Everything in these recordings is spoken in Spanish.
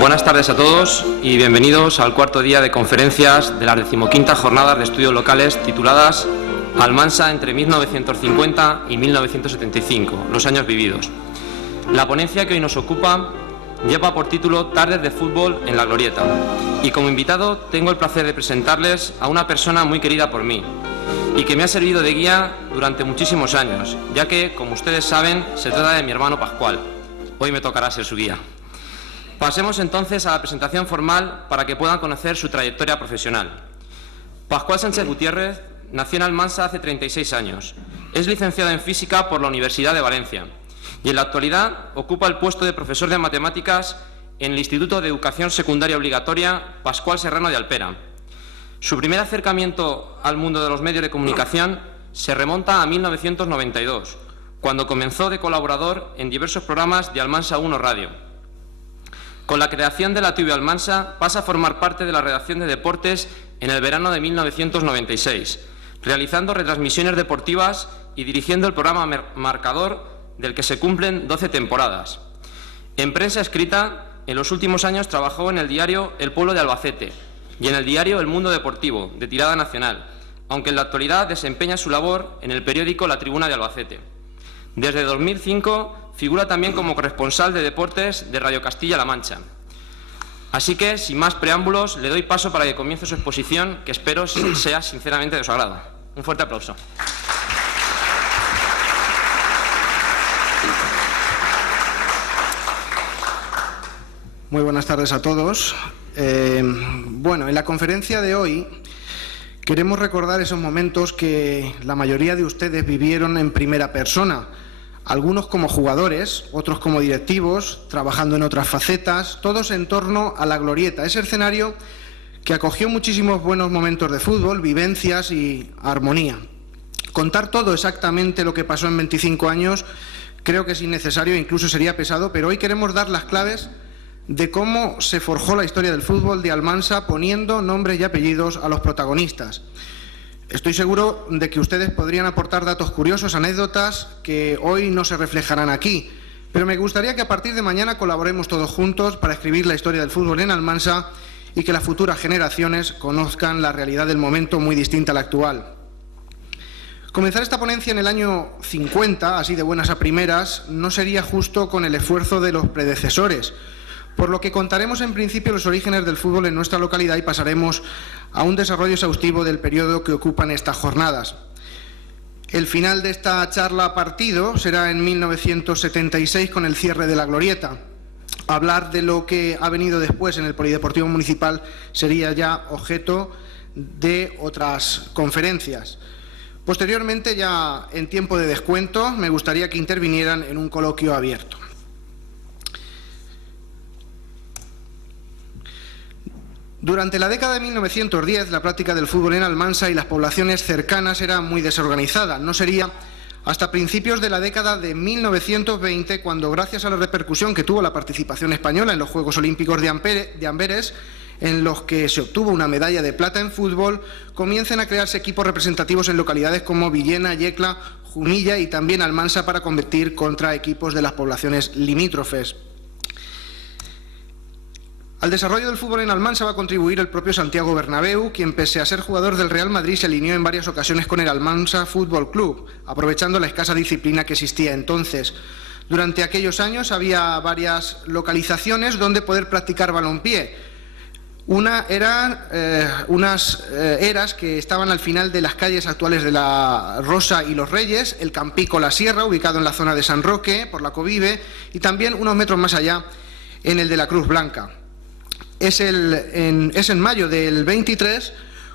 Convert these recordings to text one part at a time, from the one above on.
Buenas tardes a todos y bienvenidos al cuarto día de conferencias de las 15ª jornadas de estudios locales tituladas Almansa entre 1950 y 1975, los años vividos. La ponencia que hoy nos ocupa lleva por título Tardes de fútbol en la Glorieta y como invitado tengo el placer de presentarles a una persona muy querida por mí y que me ha servido de guía durante muchísimos años, ya que, como ustedes saben, se trata de mi hermano Pascual. Hoy me tocará ser su guía. Pasemos entonces a la presentación formal para que puedan conocer su trayectoria profesional. Pascual Sánchez Gutiérrez nació en Almansa hace 36 años. Es licenciado en Física por la Universidad de Valencia y en la actualidad ocupa el puesto de profesor de Matemáticas en el Instituto de Educación Secundaria Obligatoria Pascual Serrano de Alpera. Su primer acercamiento al mundo de los medios de comunicación se remonta a 1992, cuando comenzó de colaborador en diversos programas de Almansa 1 Radio. Con la creación de la TV Almansa pasa a formar parte de la redacción de deportes en el verano de 1996, realizando retransmisiones deportivas y dirigiendo el programa Marcador, del que se cumplen 12 temporadas. En prensa escrita, en los últimos años trabajó en el diario El Pueblo de Albacete y en el diario El Mundo Deportivo, de tirada nacional, aunque en la actualidad desempeña su labor en el periódico La Tribuna de Albacete. Desde 2005 figura también como corresponsal de deportes de Radio Castilla-La Mancha. Así que, sin más preámbulos, le doy paso para que comience su exposición, que espero sea sinceramente de su agrado. Un fuerte aplauso. Muy buenas tardes a todos. En la conferencia de hoy queremos recordar esos momentos que la mayoría de ustedes vivieron en primera persona. Algunos como jugadores, otros como directivos, trabajando en otras facetas, todos en torno a la Glorieta, ese escenario que acogió muchísimos buenos momentos de fútbol, vivencias y armonía. Contar todo exactamente lo que pasó en 25 años creo que es innecesario e incluso sería pesado, pero hoy queremos dar las claves de cómo se forjó la historia del fútbol de Almansa poniendo nombres y apellidos a los protagonistas. Estoy seguro de que ustedes podrían aportar datos curiosos, anécdotas que hoy no se reflejarán aquí, pero me gustaría que a partir de mañana colaboremos todos juntos para escribir la historia del fútbol en Almansa y que las futuras generaciones conozcan la realidad del momento muy distinta a la actual. Comenzar esta ponencia en el año 50, así de buenas a primeras, no sería justo con el esfuerzo de los predecesores, por lo que contaremos en principio los orígenes del fútbol en nuestra localidad y pasaremos a un desarrollo exhaustivo del periodo que ocupan estas jornadas. El final de esta charla partido será en 1976 con el cierre de la Glorieta. Hablar de lo que ha venido después en el Polideportivo Municipal sería ya objeto de otras conferencias. Posteriormente, ya en tiempo de descuento, me gustaría que intervinieran en un coloquio abierto. Durante la década de 1910, la práctica del fútbol en Almansa y las poblaciones cercanas era muy desorganizada. No sería hasta principios de la década de 1920 cuando, gracias a la repercusión que tuvo la participación española en los Juegos Olímpicos de Amberes, en los que se obtuvo una medalla de plata en fútbol, comiencen a crearse equipos representativos en localidades como Villena, Yecla, Jumilla y también Almansa para competir contra equipos de las poblaciones limítrofes. Al desarrollo del fútbol en Almansa va a contribuir el propio Santiago Bernabéu, quien pese a ser jugador del Real Madrid se alineó en varias ocasiones con el Almansa Fútbol Club, aprovechando la escasa disciplina que existía entonces. Durante aquellos años había varias localizaciones donde poder practicar balompié. Una eran unas eras que estaban al final de las calles actuales de la Rosa y los Reyes, el Campico La Sierra, ubicado en la zona de San Roque, por la Covive, y también unos metros más allá en el de la Cruz Blanca. Es en mayo del 23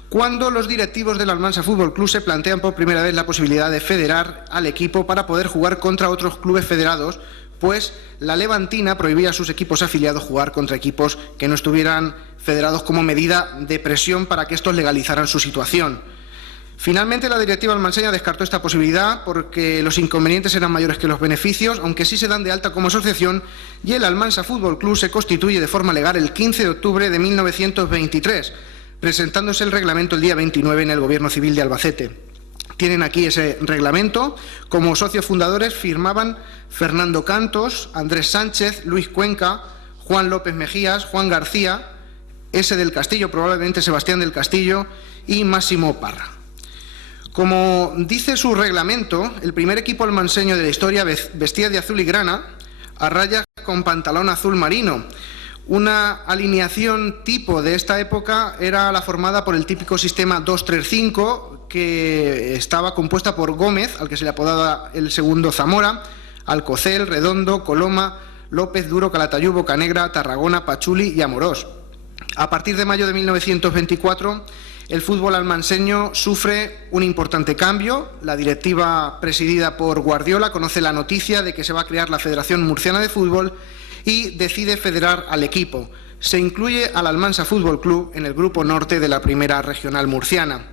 cuando los directivos del Almansa Fútbol Club se plantean por primera vez la posibilidad de federar al equipo para poder jugar contra otros clubes federados, pues la Levantina prohibía a sus equipos afiliados jugar contra equipos que no estuvieran federados como medida de presión para que estos legalizaran su situación. Finalmente, la directiva almanseña descartó esta posibilidad porque los inconvenientes eran mayores que los beneficios, aunque sí se dan de alta como asociación, y el Almansa Fútbol Club se constituye de forma legal el 15 de octubre de 1923, presentándose el reglamento el día 29 en el Gobierno Civil de Albacete. Tienen aquí ese reglamento. Como socios fundadores firmaban Fernando Cantos, Andrés Sánchez, Luis Cuenca, Juan López Mejías, Juan García, S. del Castillo, probablemente Sebastián del Castillo, y Máximo Parra. Como dice su reglamento, el primer equipo almanseño de la historia vestía de azul y grana, a rayas con pantalón azul marino. Una alineación tipo de esta época era la formada por el típico sistema 2-3-5, que estaba compuesta por Gómez, al que se le apodaba el segundo Zamora, Alcocel, Redondo, Coloma, López, Duro, Calatayud, Bocanegra, Tarragona, Pachuli y Amorós. A partir de mayo de 1924, el fútbol almanseño sufre un importante cambio. La directiva presidida por Guardiola conoce la noticia de que se va a crear la Federación Murciana de Fútbol y decide federar al equipo. Se incluye al Almansa Fútbol Club en el grupo norte de la Primera Regional Murciana.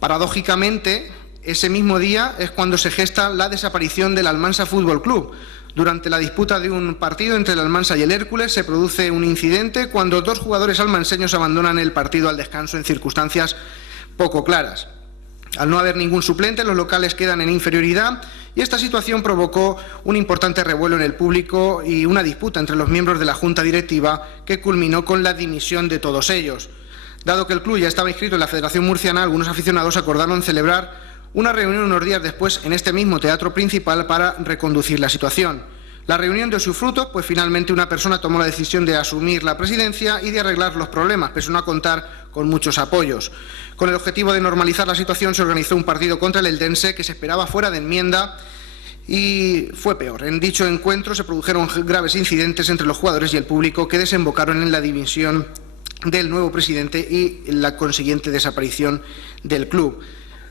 Paradójicamente, ese mismo día es cuando se gesta la desaparición del Almansa Fútbol Club. Durante la disputa de un partido entre el Almansa y el Hércules se produce un incidente cuando dos jugadores almanseños abandonan el partido al descanso en circunstancias poco claras. Al no haber ningún suplente, los locales quedan en inferioridad y esta situación provocó un importante revuelo en el público y una disputa entre los miembros de la Junta Directiva que culminó con la dimisión de todos ellos. Dado que el club ya estaba inscrito en la Federación Murciana, algunos aficionados acordaron celebrar una reunión unos días después en este mismo teatro principal para reconducir la situación. La reunión dio sus frutos, pues finalmente una persona tomó la decisión de asumir la presidencia y de arreglar los problemas, pero no a contar con muchos apoyos. Con el objetivo de normalizar la situación se organizó un partido contra el Eldense que se esperaba fuera de enmienda y fue peor. En dicho encuentro se produjeron graves incidentes entre los jugadores y el público que desembocaron en la dimisión del nuevo presidente y la consiguiente desaparición del club.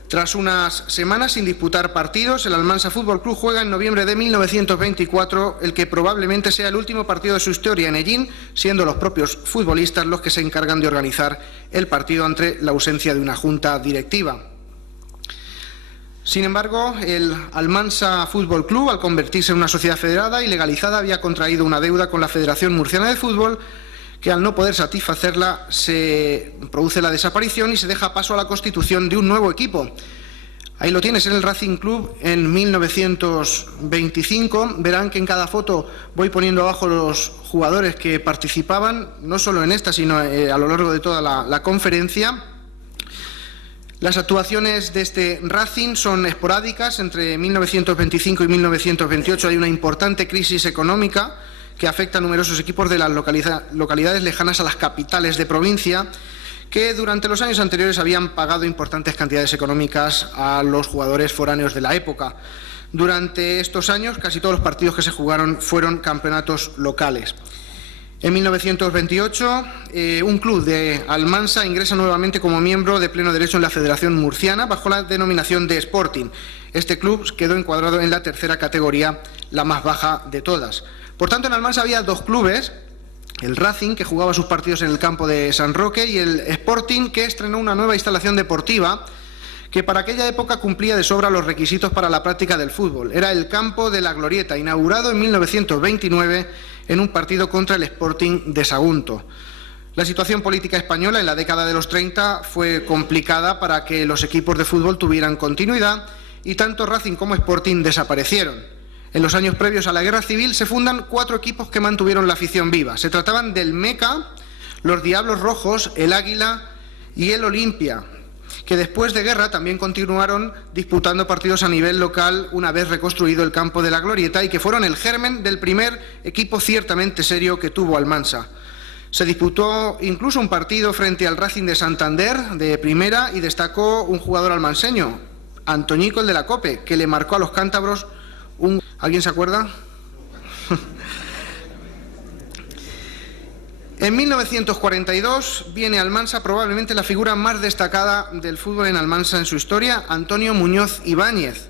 Tras unas semanas sin disputar partidos, el Almansa Fútbol Club juega en noviembre de 1924 el que probablemente sea el último partido de su historia en Ellín, siendo los propios futbolistas los que se encargan de organizar el partido ante la ausencia de una junta directiva. Sin embargo, el Almansa Fútbol Club, al convertirse en una sociedad federada y legalizada, había contraído una deuda con la Federación Murciana de Fútbol, que al no poder satisfacerla se produce la desaparición y se deja paso a la constitución de un nuevo equipo. Ahí lo tienes, en el Racing Club en 1925. Verán que en cada foto voy poniendo abajo los jugadores que participaban, no solo en esta, sino a lo largo de toda la conferencia. Las actuaciones de este Racing son esporádicas. Entre 1925 y 1928 hay una importante crisis económica que afecta a numerosos equipos de las localidades lejanas a las capitales de provincia, que durante los años anteriores habían pagado importantes cantidades económicas a los jugadores foráneos de la época. Durante estos años, casi todos los partidos que se jugaron fueron campeonatos locales. En 1928, un club de Almansa ingresa nuevamente como miembro de pleno derecho en la Federación Murciana bajo la denominación de Sporting. Este club quedó encuadrado en la tercera categoría, la más baja de todas. Por tanto, en Almansa había dos clubes, el Racing, que jugaba sus partidos en el campo de San Roque, y el Sporting, que estrenó una nueva instalación deportiva que para aquella época cumplía de sobra los requisitos para la práctica del fútbol. Era el campo de la Glorieta, inaugurado en 1929 en un partido contra el Sporting de Sagunto. La situación política española en la década de los 30 fue complicada para que los equipos de fútbol tuvieran continuidad y tanto Racing como Sporting desaparecieron. En los años previos a la Guerra Civil se fundan 4 equipos que mantuvieron la afición viva. Se trataban del Meca, los Diablos Rojos, el Águila y el Olimpia, que después de guerra también continuaron disputando partidos a nivel local una vez reconstruido el campo de la Glorieta y que fueron el germen del primer equipo ciertamente serio que tuvo Almansa. Se disputó incluso un partido frente al Racing de Santander de primera y destacó un jugador almanseño, Antoñico, el de la Cope, que le marcó a los cántabros un... ¿Alguien se acuerda? En 1942 viene a Almansa probablemente la figura más destacada del fútbol en Almansa en su historia, Antonio Muñoz Ibáñez.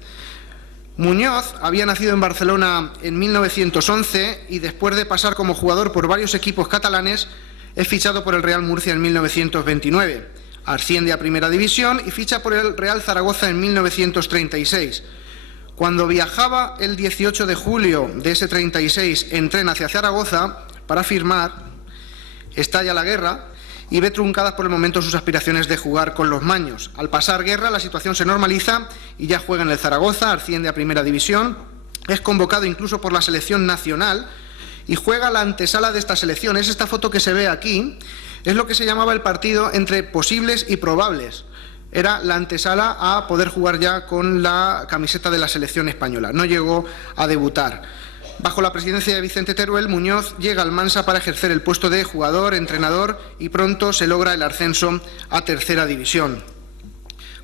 Muñoz había nacido en Barcelona en 1911 y después de pasar como jugador por varios equipos catalanes es fichado por el Real Murcia en 1929. Asciende a Primera División y ficha por el Real Zaragoza en 1936. Cuando viajaba el 18 de julio de ese 36 en tren hacia Zaragoza para firmar, estalla la guerra y ve truncadas por el momento sus aspiraciones de jugar con los maños. Al pasar guerra, la situación se normaliza y ya juega en el Zaragoza, asciende a Primera División, es convocado incluso por la selección nacional y juega la antesala de estas elecciones. Esta foto que se ve aquí es lo que se llamaba el partido entre posibles y probables. Era la antesala a poder jugar ya con la camiseta de la selección española. No llegó a debutar. Bajo la presidencia de Vicente Teruel, Muñoz llega al Almansa para ejercer el puesto de jugador, entrenador, y pronto se logra el ascenso a tercera división.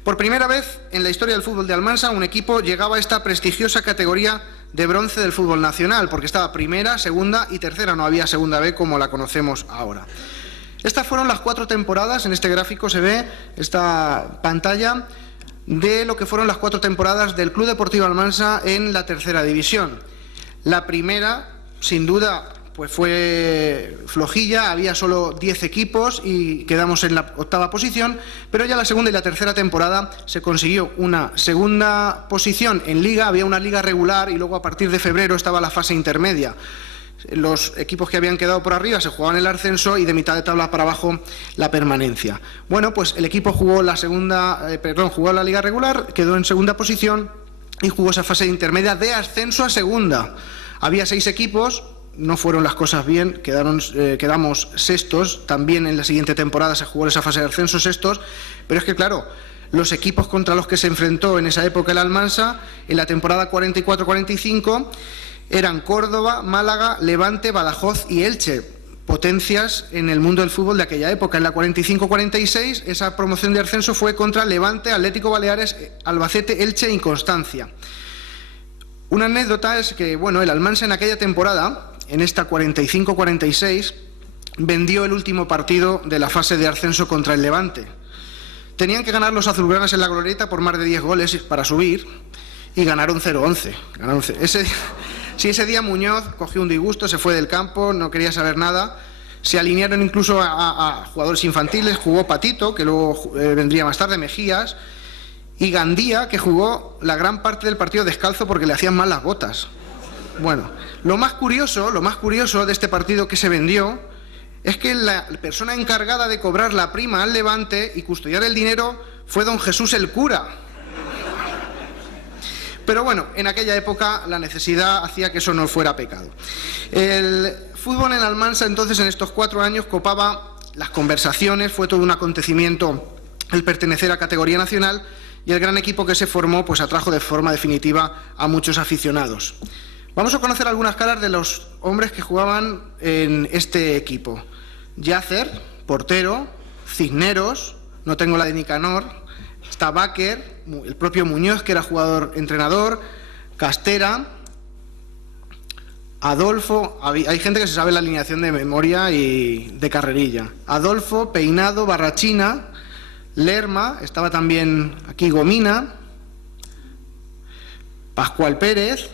Por primera vez en la historia del fútbol de Almansa, un equipo llegaba a esta prestigiosa categoría de bronce del fútbol nacional, porque estaba primera, segunda y tercera, no había segunda B como la conocemos ahora. Estas fueron las 4 temporadas, en este gráfico se ve esta pantalla, de lo que fueron las 4 temporadas del Club Deportivo Almansa en la tercera división. La primera, sin duda, pues fue flojilla, había solo 10 equipos y quedamos en la 8ª posición, pero ya la segunda y la tercera temporada se consiguió una segunda posición en liga, había una liga regular y luego a partir de febrero estaba la fase intermedia. Los equipos que habían quedado por arriba se jugaban el ascenso y de mitad de tabla para abajo la permanencia. Bueno, pues el equipo jugó jugó la liga regular, quedó en segunda posición y jugó esa fase intermedia de ascenso a segunda. Había 6 equipos. No fueron las cosas bien, quedamos sextos, también en la siguiente temporada se jugó esa fase de ascenso sextos, pero es que claro, los equipos contra los que se enfrentó en esa época el Almansa, en la temporada 44-45, eran Córdoba, Málaga, Levante, Badajoz y Elche, potencias en el mundo del fútbol de aquella época. En la 45-46 esa promoción de ascenso fue contra Levante, Atlético Baleares, Albacete, Elche y Constancia. Una anécdota es que, bueno, el Almansa en aquella temporada, en esta 45-46, vendió el último partido de la fase de ascenso contra el Levante. Tenían que ganar los azulgranas en la Glorieta por más de 10 goles para subir y ganaron 0-11. Ese día Muñoz cogió un disgusto, se fue del campo, no quería saber nada. Se alinearon incluso a jugadores infantiles, jugó Patito, que luego vendría más tarde, Mejías, y Gandía, que jugó la gran parte del partido descalzo porque le hacían mal las botas. Bueno, lo más curioso de este partido que se vendió es que la persona encargada de cobrar la prima al Levante y custodiar el dinero fue don Jesús el cura. Pero bueno, en aquella época la necesidad hacía que eso no fuera pecado. El fútbol en Almansa entonces en estos 4 años copaba las conversaciones, fue todo un acontecimiento el pertenecer a categoría nacional y el gran equipo que se formó pues atrajo de forma definitiva a muchos aficionados. Vamos a conocer algunas caras de los hombres que jugaban en este equipo. Yacer, portero, Cisneros, no tengo la de Nicanor, está Báquer, el propio Muñoz, que era jugador-entrenador, Castera, Adolfo, hay gente que se sabe la alineación de memoria y de carrerilla. Adolfo, Peinado, Barrachina, Lerma, estaba también aquí Gomina, Pascual Pérez,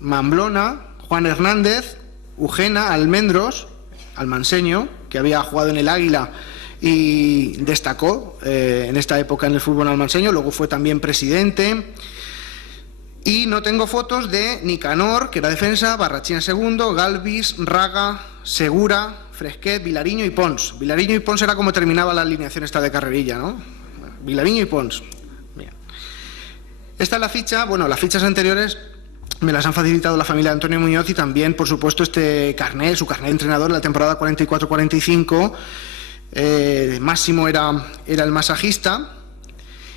Mamblona, Juan Hernández, Ugena, Almendros, almanseño, que había jugado en el Águila y destacó en esta época en el fútbol almanseño, luego fue también presidente. Y no tengo fotos de Nicanor, que era defensa, Barrachina segundo, Galvis, Raga, Segura, Fresquet, Vilariño y Pons. Vilariño y Pons era como terminaba la alineación esta de carrerilla, ¿no? Vilariño y Pons. Bien. Esta es la ficha, bueno, las fichas anteriores me las han facilitado la familia de Antonio Muñoz y también, por supuesto, este carnet, su carnet de entrenador en la temporada 44-45. Máximo era el masajista.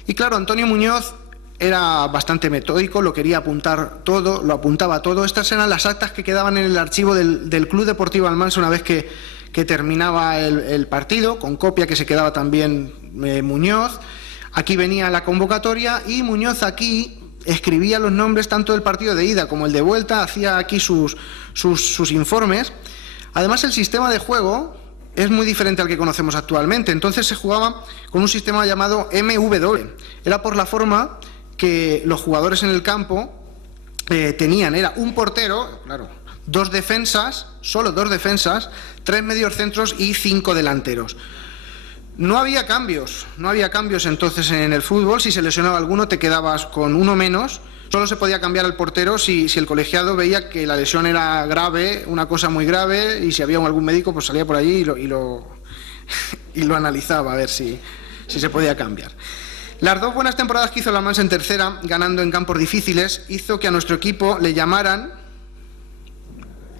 Y claro, Antonio Muñoz era bastante metódico, lo quería apuntar todo, lo apuntaba todo. Estas eran las actas que quedaban en el archivo del Club Deportivo Almansa una vez que terminaba el partido, con copia que se quedaba también Muñoz. Aquí venía la convocatoria y Muñoz aquí escribía los nombres tanto del partido de ida como el de vuelta, hacía aquí sus informes. Además, el sistema de juego es muy diferente al que conocemos actualmente. Entonces se jugaba con un sistema llamado MW. Era por la forma que los jugadores en el campo tenían. Era un portero, claro, 2 defensas, solo 2 defensas, 3 mediocentros y 5 delanteros. No había cambios entonces en el fútbol. Si se lesionaba alguno te quedabas con uno menos. Solo se podía cambiar al portero si el colegiado veía que la lesión era grave, una cosa muy grave, y si había algún médico pues salía por allí y lo analizaba a ver si se podía cambiar. Las 2 buenas temporadas que hizo el Almansa en tercera, ganando en campos difíciles, hizo que a nuestro equipo le llamaran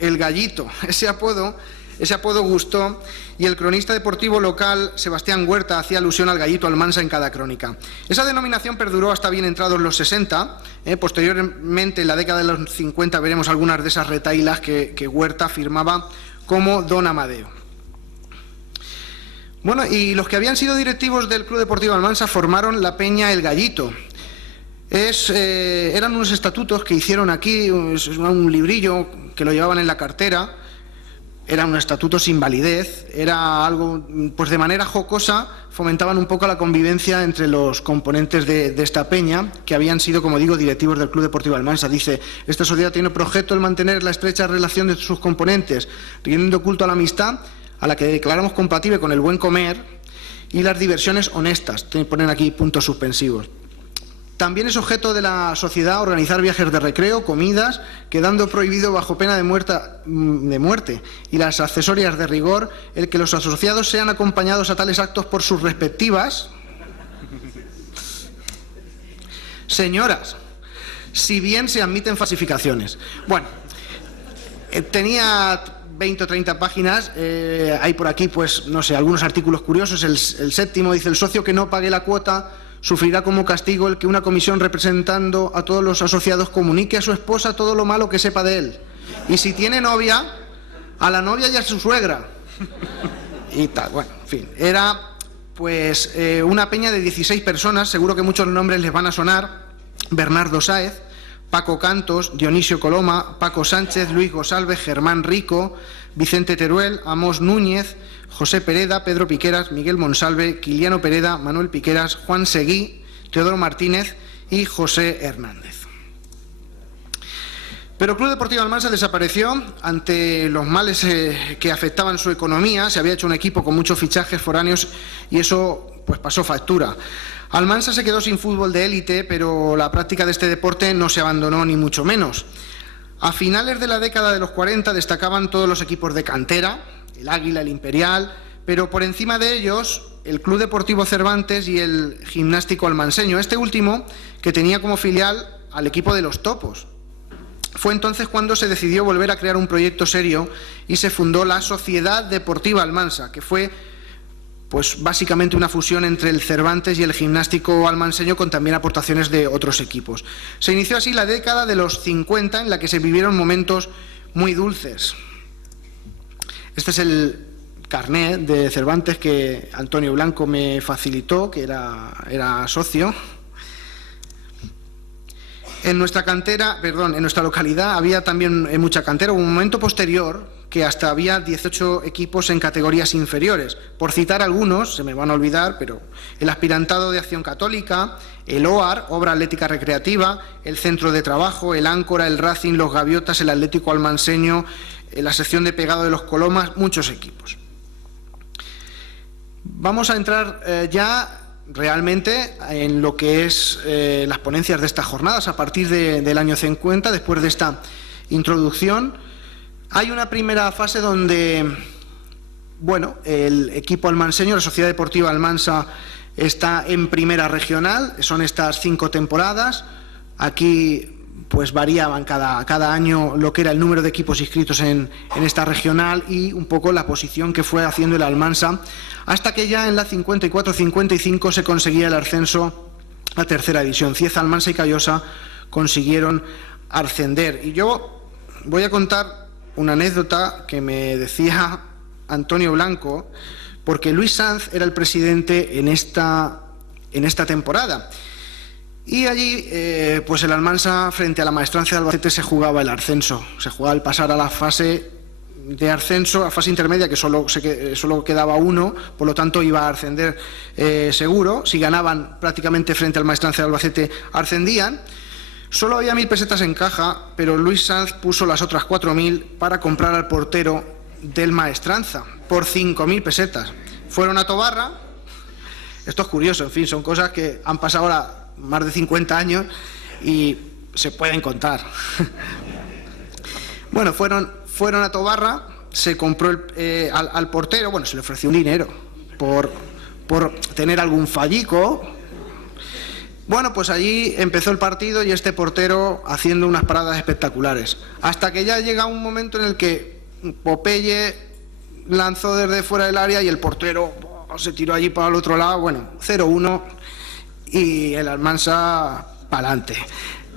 el Gallito. Ese apodo gustó y el cronista deportivo local Sebastián Huerta hacía alusión al Gallito Almansa en cada crónica. Esa denominación perduró hasta bien entrados los 60. Posteriormente, en la década de los 50, veremos algunas de esas retahílas que Huerta firmaba como Don Amadeo. Bueno, y los que habían sido directivos del Club Deportivo Almansa formaron la Peña El Gallito. Eran unos estatutos que hicieron aquí, un librillo que lo llevaban en la cartera. Eran unos estatutos sin validez, era algo, pues de manera jocosa, fomentaban un poco la convivencia entre los componentes de esta peña, que habían sido, como digo, directivos del Club Deportivo Almansa. Dice: esta sociedad tiene por objeto el mantener la estrecha relación de sus componentes, rindiendo culto a la amistad, a la que declaramos compatible con el buen comer y las diversiones honestas. Ponen aquí puntos suspensivos. También es objeto de la sociedad organizar viajes de recreo, comidas, quedando prohibido bajo pena de muerte y las accesorias de rigor el que los asociados sean acompañados a tales actos por sus respectivas señoras, si bien se admiten falsificaciones. Bueno, tenía 20 o 30 páginas, hay por aquí, pues, no sé, algunos artículos curiosos. El séptimo dice: el socio que no pague la cuota sufrirá como castigo el que una comisión representando a todos los asociados comunique a su esposa todo lo malo que sepa de él. Y si tiene novia, a la novia y a su suegra. Y tal, bueno, en fin. Era, pues, una peña de 16 personas, seguro que muchos nombres les van a sonar: Bernardo Sáez, Paco Cantos, Dionisio Coloma, Paco Sánchez, Luis Gosalve, Germán Rico, Vicente Teruel, Amós Núñez, José Pereda, Pedro Piqueras, Miguel Monsalve, Quiliano Pereda, Manuel Piqueras, Juan Seguí, Teodoro Martínez y José Hernández. Pero el Club Deportivo Almansa desapareció ante los males que afectaban su economía. Se había hecho un equipo con muchos fichajes foráneos y eso, pues, pasó factura. Almansa se quedó sin fútbol de élite, pero la práctica de este deporte no se abandonó, ni mucho menos. A finales de la década de los 40 destacaban todos los equipos de cantera: el Águila, el Imperial, pero por encima de ellos el Club Deportivo Cervantes y el Gimnástico Almanseño, este último que tenía como filial al equipo de los Topos. Fue entonces cuando se decidió volver a crear un proyecto serio y se fundó la Sociedad Deportiva Almansa, que fue, pues, básicamente una fusión entre el Cervantes y el Gimnástico Almanseño, con también aportaciones de otros equipos. Se inició así la década de los 50, en la que se vivieron momentos muy dulces. Este es el carné de Cervantes que Antonio Blanco me facilitó, que era socio. En nuestra localidad había también mucha cantera. Hubo un momento posterior que hasta había 18 equipos en categorías inferiores. Por citar algunos, se me van a olvidar, pero el Aspirantado de Acción Católica, el OAR, Obra Atlética Recreativa, el Centro de Trabajo, el Áncora, el Racing, los Gaviotas, el Atlético Almanseño, la sección de Pegado de los Colomas, muchos equipos. Vamos a entrar ya realmente en lo que es las ponencias de estas jornadas a partir del año 50. Después de esta introducción, hay una primera fase donde, bueno, el equipo almanseño, la Sociedad Deportiva Almansa, está en primera regional. Son estas 5 temporadas. Aquí, pues, variaban cada año lo que era el número de equipos inscritos en esta regional y un poco la posición que fue haciendo el Almansa, hasta que ya en la 54-55 se conseguía el ascenso a tercera división. Cieza, Almansa y Callosa consiguieron ascender. Y yo voy a contar una anécdota que me decía Antonio Blanco, porque Luis Sanz era el presidente en esta temporada. Y allí, pues el Almansa, frente a la Maestranza de Albacete, se jugaba el ascenso. Se jugaba el pasar a la fase de ascenso, a fase intermedia, que solo quedaba uno, por lo tanto iba a ascender seguro. Si ganaban prácticamente frente al Maestranza de Albacete, ascendían. Solo había 1.000 pesetas en caja, pero Luis Sanz puso las otras 4.000 para comprar al portero del Maestranza por 5.000 pesetas. Fueron a Tobarra. Esto es curioso, en fin, son cosas que han pasado ahora más de 50 años y se pueden contar. Bueno, fueron a Tobarra, se compró al portero, bueno, se le ofreció un dinero por tener algún fallico. Bueno, pues allí empezó el partido y este portero haciendo unas paradas espectaculares. Hasta que ya llega un momento en el que Popeye lanzó desde fuera del área y el portero se tiró allí para el otro lado. Bueno, 0-1 y el Almansa para adelante.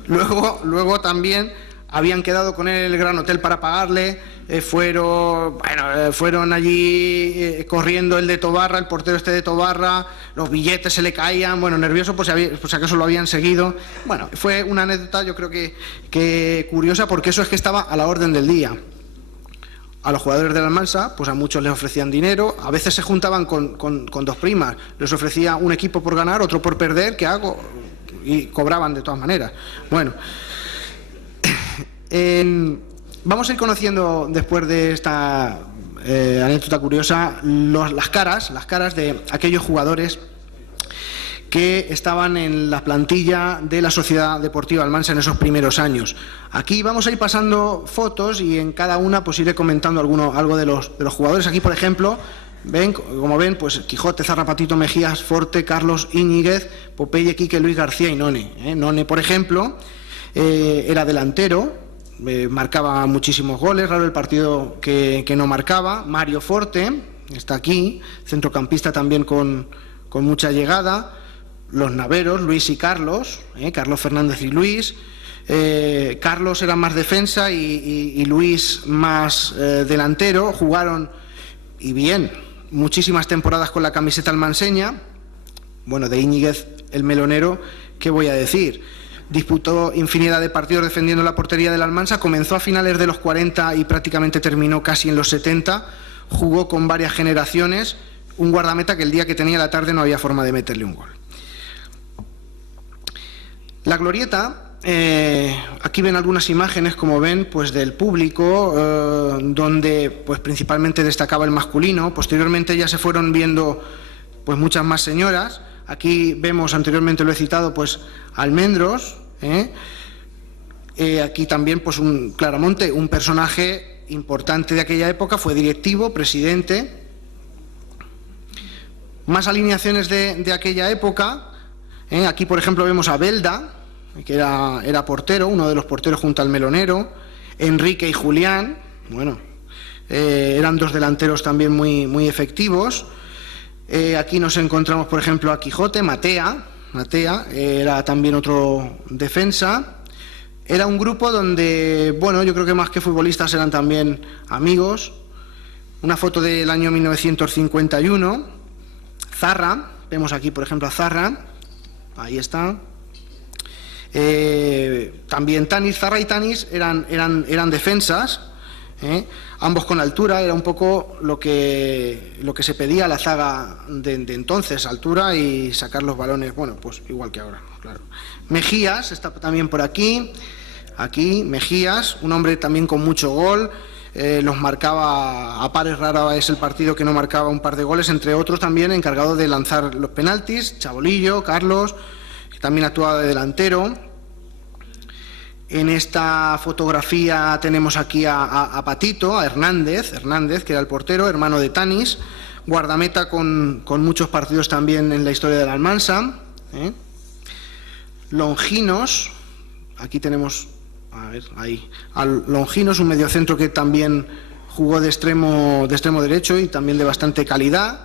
Luego también habían quedado con él el Gran Hotel para pagarle. Fueron allí corriendo el de Tobarra, el portero este de Tobarra, los billetes se le caían, bueno, nervioso por si acaso lo habían seguido. Bueno, fue una anécdota yo creo que curiosa, porque eso es que estaba a la orden del día. A los jugadores del Almansa, pues a muchos les ofrecían dinero, a veces se juntaban con dos primas, les ofrecía un equipo por ganar, otro por perder, ¿qué hago? Y cobraban de todas maneras. Bueno, vamos a ir conociendo después de esta anécdota curiosa las caras de aquellos jugadores que estaban en la plantilla de la Sociedad Deportiva Almansa en esos primeros años. Aquí vamos a ir pasando fotos y en cada una pues iré comentando algo de los jugadores. Aquí, por ejemplo, como ven, pues Quijote, Zarra, Patito, Mejías, Forte, Carlos, Íñiguez, Popeye, Quique, Luis, García y None. None, por ejemplo, era delantero, marcaba muchísimos goles, raro el partido que no marcaba. Mario Forte está aquí, centrocampista también con mucha llegada. Los naveros, Luis y Carlos, Carlos Fernández y Luis. Carlos era más defensa y Luis más delantero. Jugaron, y bien, muchísimas temporadas con la camiseta almanseña. Bueno, de Íñiguez, el melonero, ¿qué voy a decir? Disputó infinidad de partidos defendiendo la portería del Almansa. Comenzó a finales de los 40 y prácticamente terminó casi en los 70. Jugó con varias generaciones. Un guardameta que el día que tenía la tarde no había forma de meterle un gol. La glorieta, aquí ven algunas imágenes, como ven, pues del público, donde pues principalmente destacaba el masculino. Posteriormente ya se fueron viendo pues muchas más señoras. Aquí vemos, anteriormente lo he citado, pues Almendros. Aquí también pues Claramonte, un personaje importante de aquella época, fue directivo, presidente. Más alineaciones de aquella época. Aquí, por ejemplo, vemos a Belda, que era portero, uno de los porteros junto al melonero. Enrique y Julián, bueno, eran dos delanteros también muy efectivos. Aquí nos encontramos, por ejemplo, a Quijote. Matea era también otro defensa. Era un grupo donde, bueno, yo creo que más que futbolistas eran también amigos. Una foto del año 1951. Zarra, vemos aquí, por ejemplo, a Zarra. Ahí está. También Tanis, Zarra y Tanis eran defensas, ambos con altura. Era un poco lo que se pedía a la zaga de entonces, altura y sacar los balones, bueno, pues igual que ahora, claro. Mejías está también por aquí, Mejías, un hombre también con mucho gol. Los marcaba a pares, rara es el partido que no marcaba un par de goles, entre otros también encargado de lanzar los penaltis. Chabolillo, Carlos, que también actuaba de delantero. En esta fotografía tenemos aquí a Patito, a Hernández, que era el portero, hermano de Tanis, guardameta con muchos partidos también en la historia de la Almansa. Longinos, aquí tenemos... A ver, ahí. Al Longinos, un mediocentro que también jugó de extremo derecho y también de bastante calidad.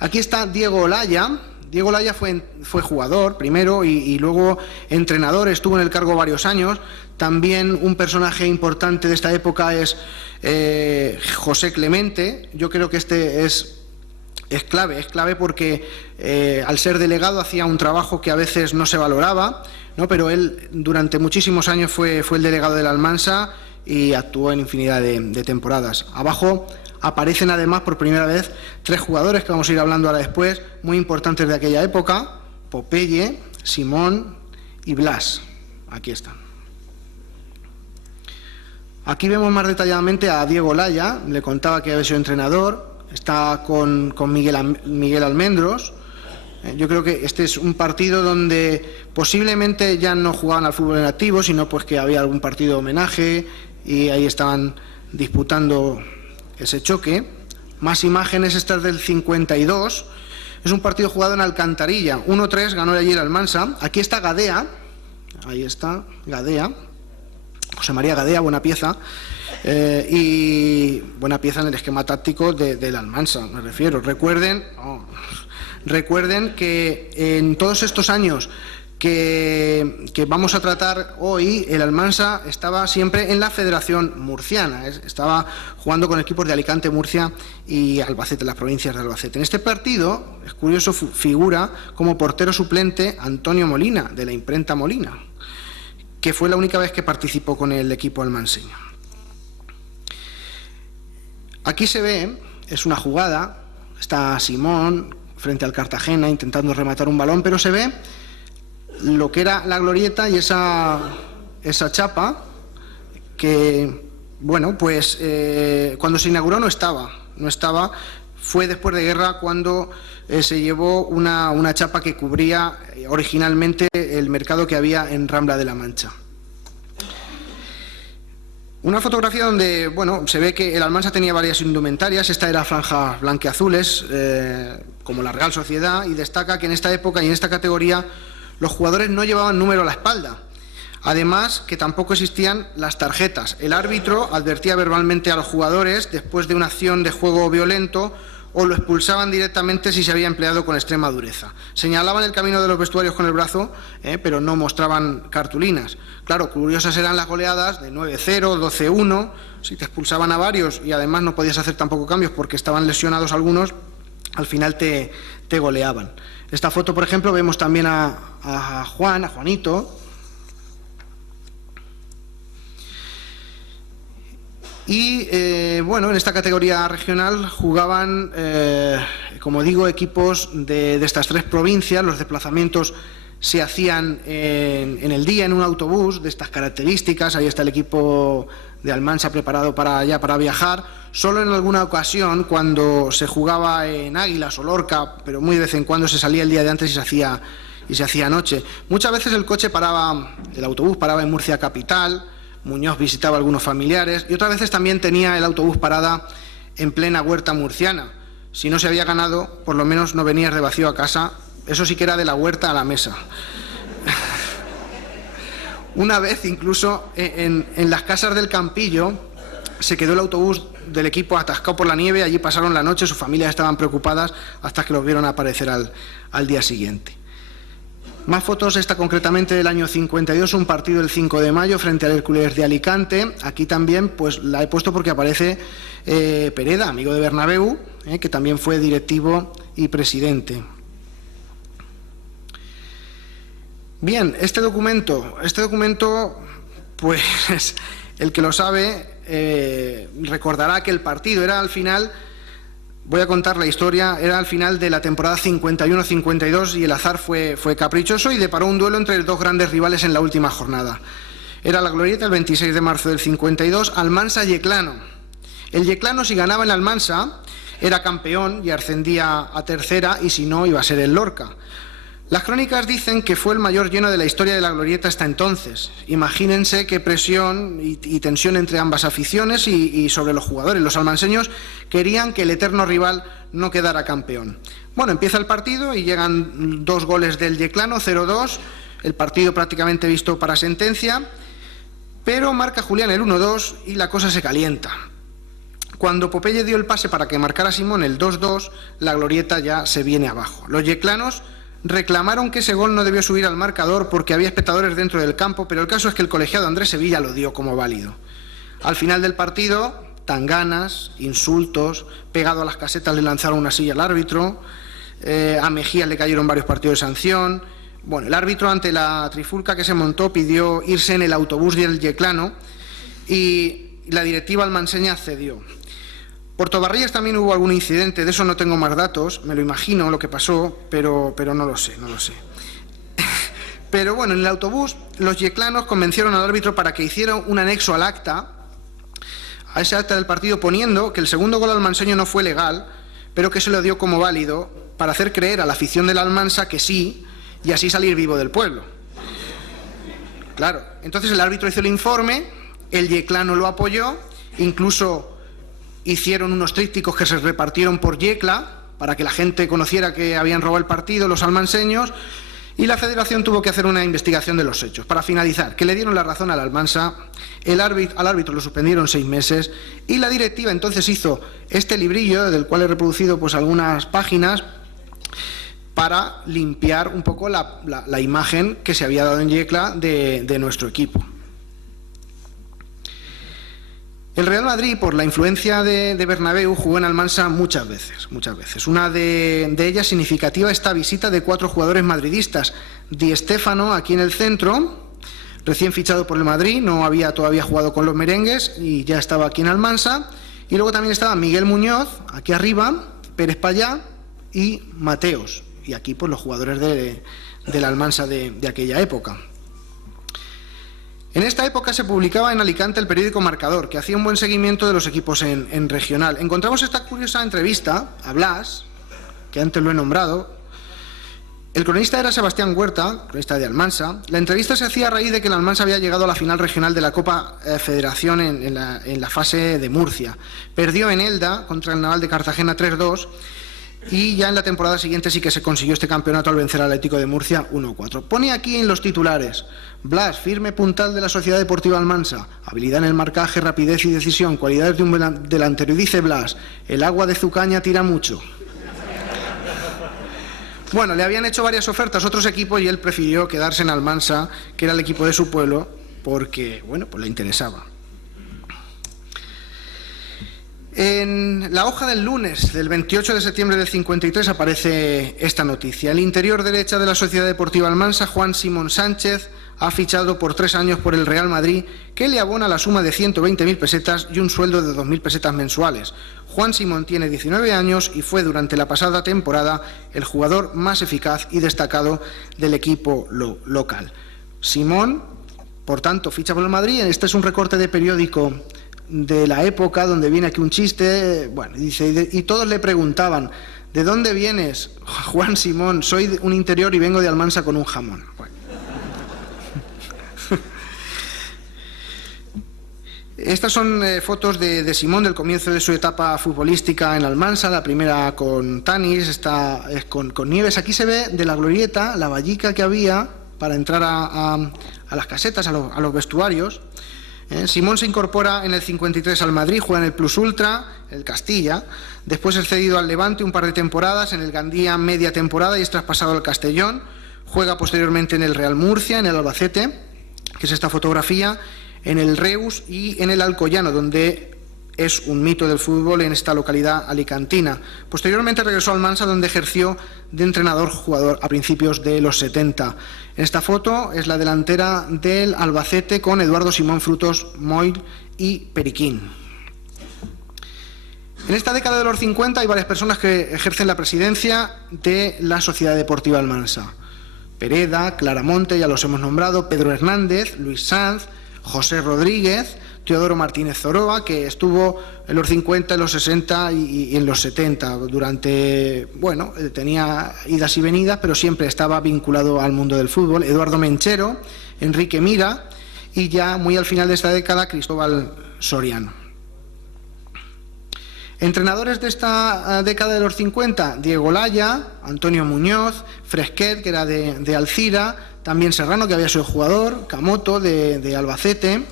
Aquí está Diego Olaya. Diego Olaya fue jugador primero y luego entrenador, estuvo en el cargo varios años. También un personaje importante de esta época es José Clemente. Yo creo que este es clave porque al ser delegado hacía un trabajo que a veces no se valoraba, ¿no? Pero él durante muchísimos años fue el delegado de la Almansa y actuó en infinidad de temporadas. Abajo aparecen además por primera vez 3 jugadores que vamos a ir hablando ahora después, muy importantes de aquella época: Popeye, Simón y Blas. Aquí están. Aquí vemos más detalladamente a Diego Olaya. Le contaba que había sido entrenador. Está con Miguel Almendros. Yo creo que este es un partido donde posiblemente ya no jugaban al fútbol en activo, sino pues que había algún partido de homenaje y ahí estaban disputando ese choque. Más imágenes, estas del 52. Es un partido jugado en Alcantarilla. 1-3 ganó allí el Almansa. Aquí está Gadea. Ahí está, Gadea. José María Gadea, buena pieza. Y buena pieza en el esquema táctico del Almansa, me refiero. Recuerden que en todos estos años que vamos a tratar hoy, el Almansa estaba siempre en la Federación Murciana, estaba jugando con equipos de Alicante, Murcia y Albacete, las provincias de Albacete. En este partido, es curioso, figura como portero suplente Antonio Molina, de la imprenta Molina, que fue la única vez que participó con el equipo almanseño. Aquí se ve, es una jugada, está Simón frente al Cartagena intentando rematar un balón, pero se ve lo que era la glorieta y esa chapa que, bueno, pues cuando se inauguró no estaba, fue después de guerra cuando se llevó una chapa que cubría originalmente el mercado que había en Rambla de la Mancha. Una fotografía donde, bueno, se ve que el Almansa tenía varias indumentarias. Esta era franjas blanqueazules, como la Real Sociedad, y destaca que en esta época y en esta categoría los jugadores no llevaban número a la espalda. Además, que tampoco existían las tarjetas. El árbitro advertía verbalmente a los jugadores después de una acción de juego violento o lo expulsaban directamente si se había empleado con extrema dureza. Señalaban el camino de los vestuarios con el brazo, pero no mostraban cartulinas. Claro, curiosas eran las goleadas de 9-0, 12-1, si te expulsaban a varios y además no podías hacer tampoco cambios porque estaban lesionados algunos, al final te goleaban. Esta foto, por ejemplo, vemos también a Juanito. Y bueno, en esta categoría regional jugaban, como digo, equipos de estas tres provincias. Los desplazamientos se hacían en el día en un autobús de estas características. Ahí está el equipo de Almansa preparado para viajar. Solo en alguna ocasión, cuando se jugaba en Águilas o Lorca, pero muy de vez en cuando se salía el día de antes y se hacía noche. Muchas veces el autobús paraba en Murcia capital. Muñoz visitaba a algunos familiares y otras veces también tenía el autobús parada en plena huerta murciana. Si no se había ganado, por lo menos no venías de vacío a casa. Eso sí que era de la huerta a la mesa. Una vez incluso en las casas del Campillo se quedó el autobús del equipo atascado por la nieve. Allí pasaron la noche, sus familias estaban preocupadas hasta que los vieron aparecer al día siguiente. Más fotos, esta concretamente del año 52, un partido el 5 de mayo frente al Hércules de Alicante. Aquí también pues la he puesto porque aparece Pereda, amigo de Bernabéu, que también fue directivo y presidente. Bien, este documento, pues el que lo sabe recordará que el partido era al final. Voy a contar la historia, era al final de la temporada 51-52 y el azar fue caprichoso y deparó un duelo entre dos grandes rivales en la última jornada. Era la glorieta el 26 de marzo del 52, Almansa-Yeclano. El Yeclano, si ganaba en Almansa, era campeón y ascendía a tercera, y si no, iba a ser el Lorca. Las crónicas dicen que fue el mayor lleno de la historia de la glorieta hasta entonces. Imagínense qué presión y tensión entre ambas aficiones y sobre los jugadores. Los almanseños querían que el eterno rival no quedara campeón. Bueno, empieza el partido y llegan 2 goles del Yeclano, 0-2, el partido prácticamente visto para sentencia, pero marca Julián el 1-2 y la cosa se calienta. Cuando Popeye dio el pase para que marcara Simón el 2-2, la glorieta ya se viene abajo. Los yeclanos reclamaron que ese gol no debió subir al marcador porque había espectadores dentro del campo, pero el caso es que el colegiado Andrés Sevilla lo dio como válido. Al final del partido, tanganas, insultos, pegado a las casetas le lanzaron una silla al árbitro, a Mejía le cayeron varios partidos de sanción. Bueno, el árbitro, ante la trifulca que se montó, pidió irse en el autobús del Yeclano y la directiva almanseña cedió. Por Tobarrillas también hubo algún incidente, de eso no tengo más datos, me lo imagino lo que pasó, pero no lo sé. Pero bueno, en el autobús los yeclanos convencieron al árbitro para que hiciera un anexo al acta, a ese acta del partido, poniendo que el segundo gol almanseño no fue legal, pero que se lo dio como válido para hacer creer a la afición del Almansa que sí, y así salir vivo del pueblo. Claro, entonces el árbitro hizo el informe, el yeclano lo apoyó, incluso hicieron unos trípticos que se repartieron por Yecla, para que la gente conociera que habían robado el partido los almanseños, y la Federación tuvo que hacer una investigación de los hechos. Para finalizar, que le dieron la razón al Almansa, al árbitro lo suspendieron 6 meses, y la directiva entonces hizo este librillo, del cual he reproducido pues algunas páginas, para limpiar un poco la imagen que se había dado en Yecla de nuestro equipo. El Real Madrid, por la influencia de Bernabéu, jugó en Almansa muchas veces. Una de ellas significativa, esta visita de 4 jugadores madridistas. Di Stéfano, aquí en el centro, recién fichado por el Madrid, no había todavía jugado con los merengues y ya estaba aquí en Almansa. Y luego también estaba Miguel Muñoz, aquí arriba, Pérez Payá y Mateos. Y aquí pues los jugadores del Almansa de aquella época. En esta época se publicaba en Alicante el periódico Marcador, que hacía un buen seguimiento de los equipos en regional. Encontramos esta curiosa entrevista a Blas, que antes lo he nombrado. El cronista era Sebastián Huerta, cronista de Almansa. La entrevista se hacía a raíz de que el Almansa había llegado a la final regional de la Copa Federación en la fase de Murcia. Perdió en Elda contra el Naval de Cartagena 3-2. Y ya en la temporada siguiente sí que se consiguió este campeonato al vencer al Atlético de Murcia 1-4. Pone aquí en los titulares: Blas, firme puntal de la Sociedad Deportiva Almansa, habilidad en el marcaje, rapidez y decisión, cualidades de un delantero. Y dice Blas: el agua de Zucaña tira mucho. Bueno, le habían hecho varias ofertas a otros equipos y él prefirió quedarse en Almansa, que era el equipo de su pueblo, porque, bueno, pues le interesaba. En la hoja del lunes del 28 de septiembre del 53 aparece esta noticia. El interior derecha de la Sociedad Deportiva Almansa, Juan Simón Sánchez, ha fichado por 3 años por el Real Madrid, que le abona la suma de 120.000 pesetas y un sueldo de 2.000 pesetas mensuales. Juan Simón tiene 19 años y fue durante la pasada temporada el jugador más eficaz y destacado del equipo local. Simón, por tanto, ficha por el Madrid. Este es un recorte de periódico de la época, donde viene aquí un chiste, bueno, dice, y todos le preguntaban: ¿de dónde vienes, Juan Simón? Soy un interior y vengo de Almansa con un jamón. Bueno. Estas son fotos de Simón del comienzo de su etapa futbolística en Almansa. La primera con Tanis, esta es con Nieves. Aquí se ve de la glorieta la vallica que había para entrar a las casetas, a los vestuarios. Simón se incorpora en el 53 al Madrid, juega en el Plus Ultra, el Castilla. Después es cedido al Levante un par de temporadas, en el Gandía media temporada y es traspasado al Castellón. Juega posteriormente en el Real Murcia, en el Albacete, que es esta fotografía, en el Reus y en el Alcoyano, donde es un mito del fútbol en esta localidad alicantina. Posteriormente regresó al Almansa, donde ejerció de entrenador-jugador a principios de los 70. En esta foto es la delantera del Albacete con Eduardo Simón Frutos, Moll y Periquín. En esta década de los 50 hay varias personas que ejercen la presidencia de la Sociedad Deportiva Almansa. Pereda, Claramonte, ya los hemos nombrado, Pedro Hernández, Luis Sanz, José Rodríguez, Teodoro Martínez Zoroa, que estuvo en los 50, en los 60 y en los 70. Durante, bueno, tenía idas y venidas, pero siempre estaba vinculado al mundo del fútbol. Eduardo Menchero, Enrique Mira y ya muy al final de esta década, Cristóbal Soriano. Entrenadores de esta década de los 50, Diego Laya, Antonio Muñoz, Fresquet, que era de Alcira, también Serrano, que había sido jugador, Camoto, de Albacete.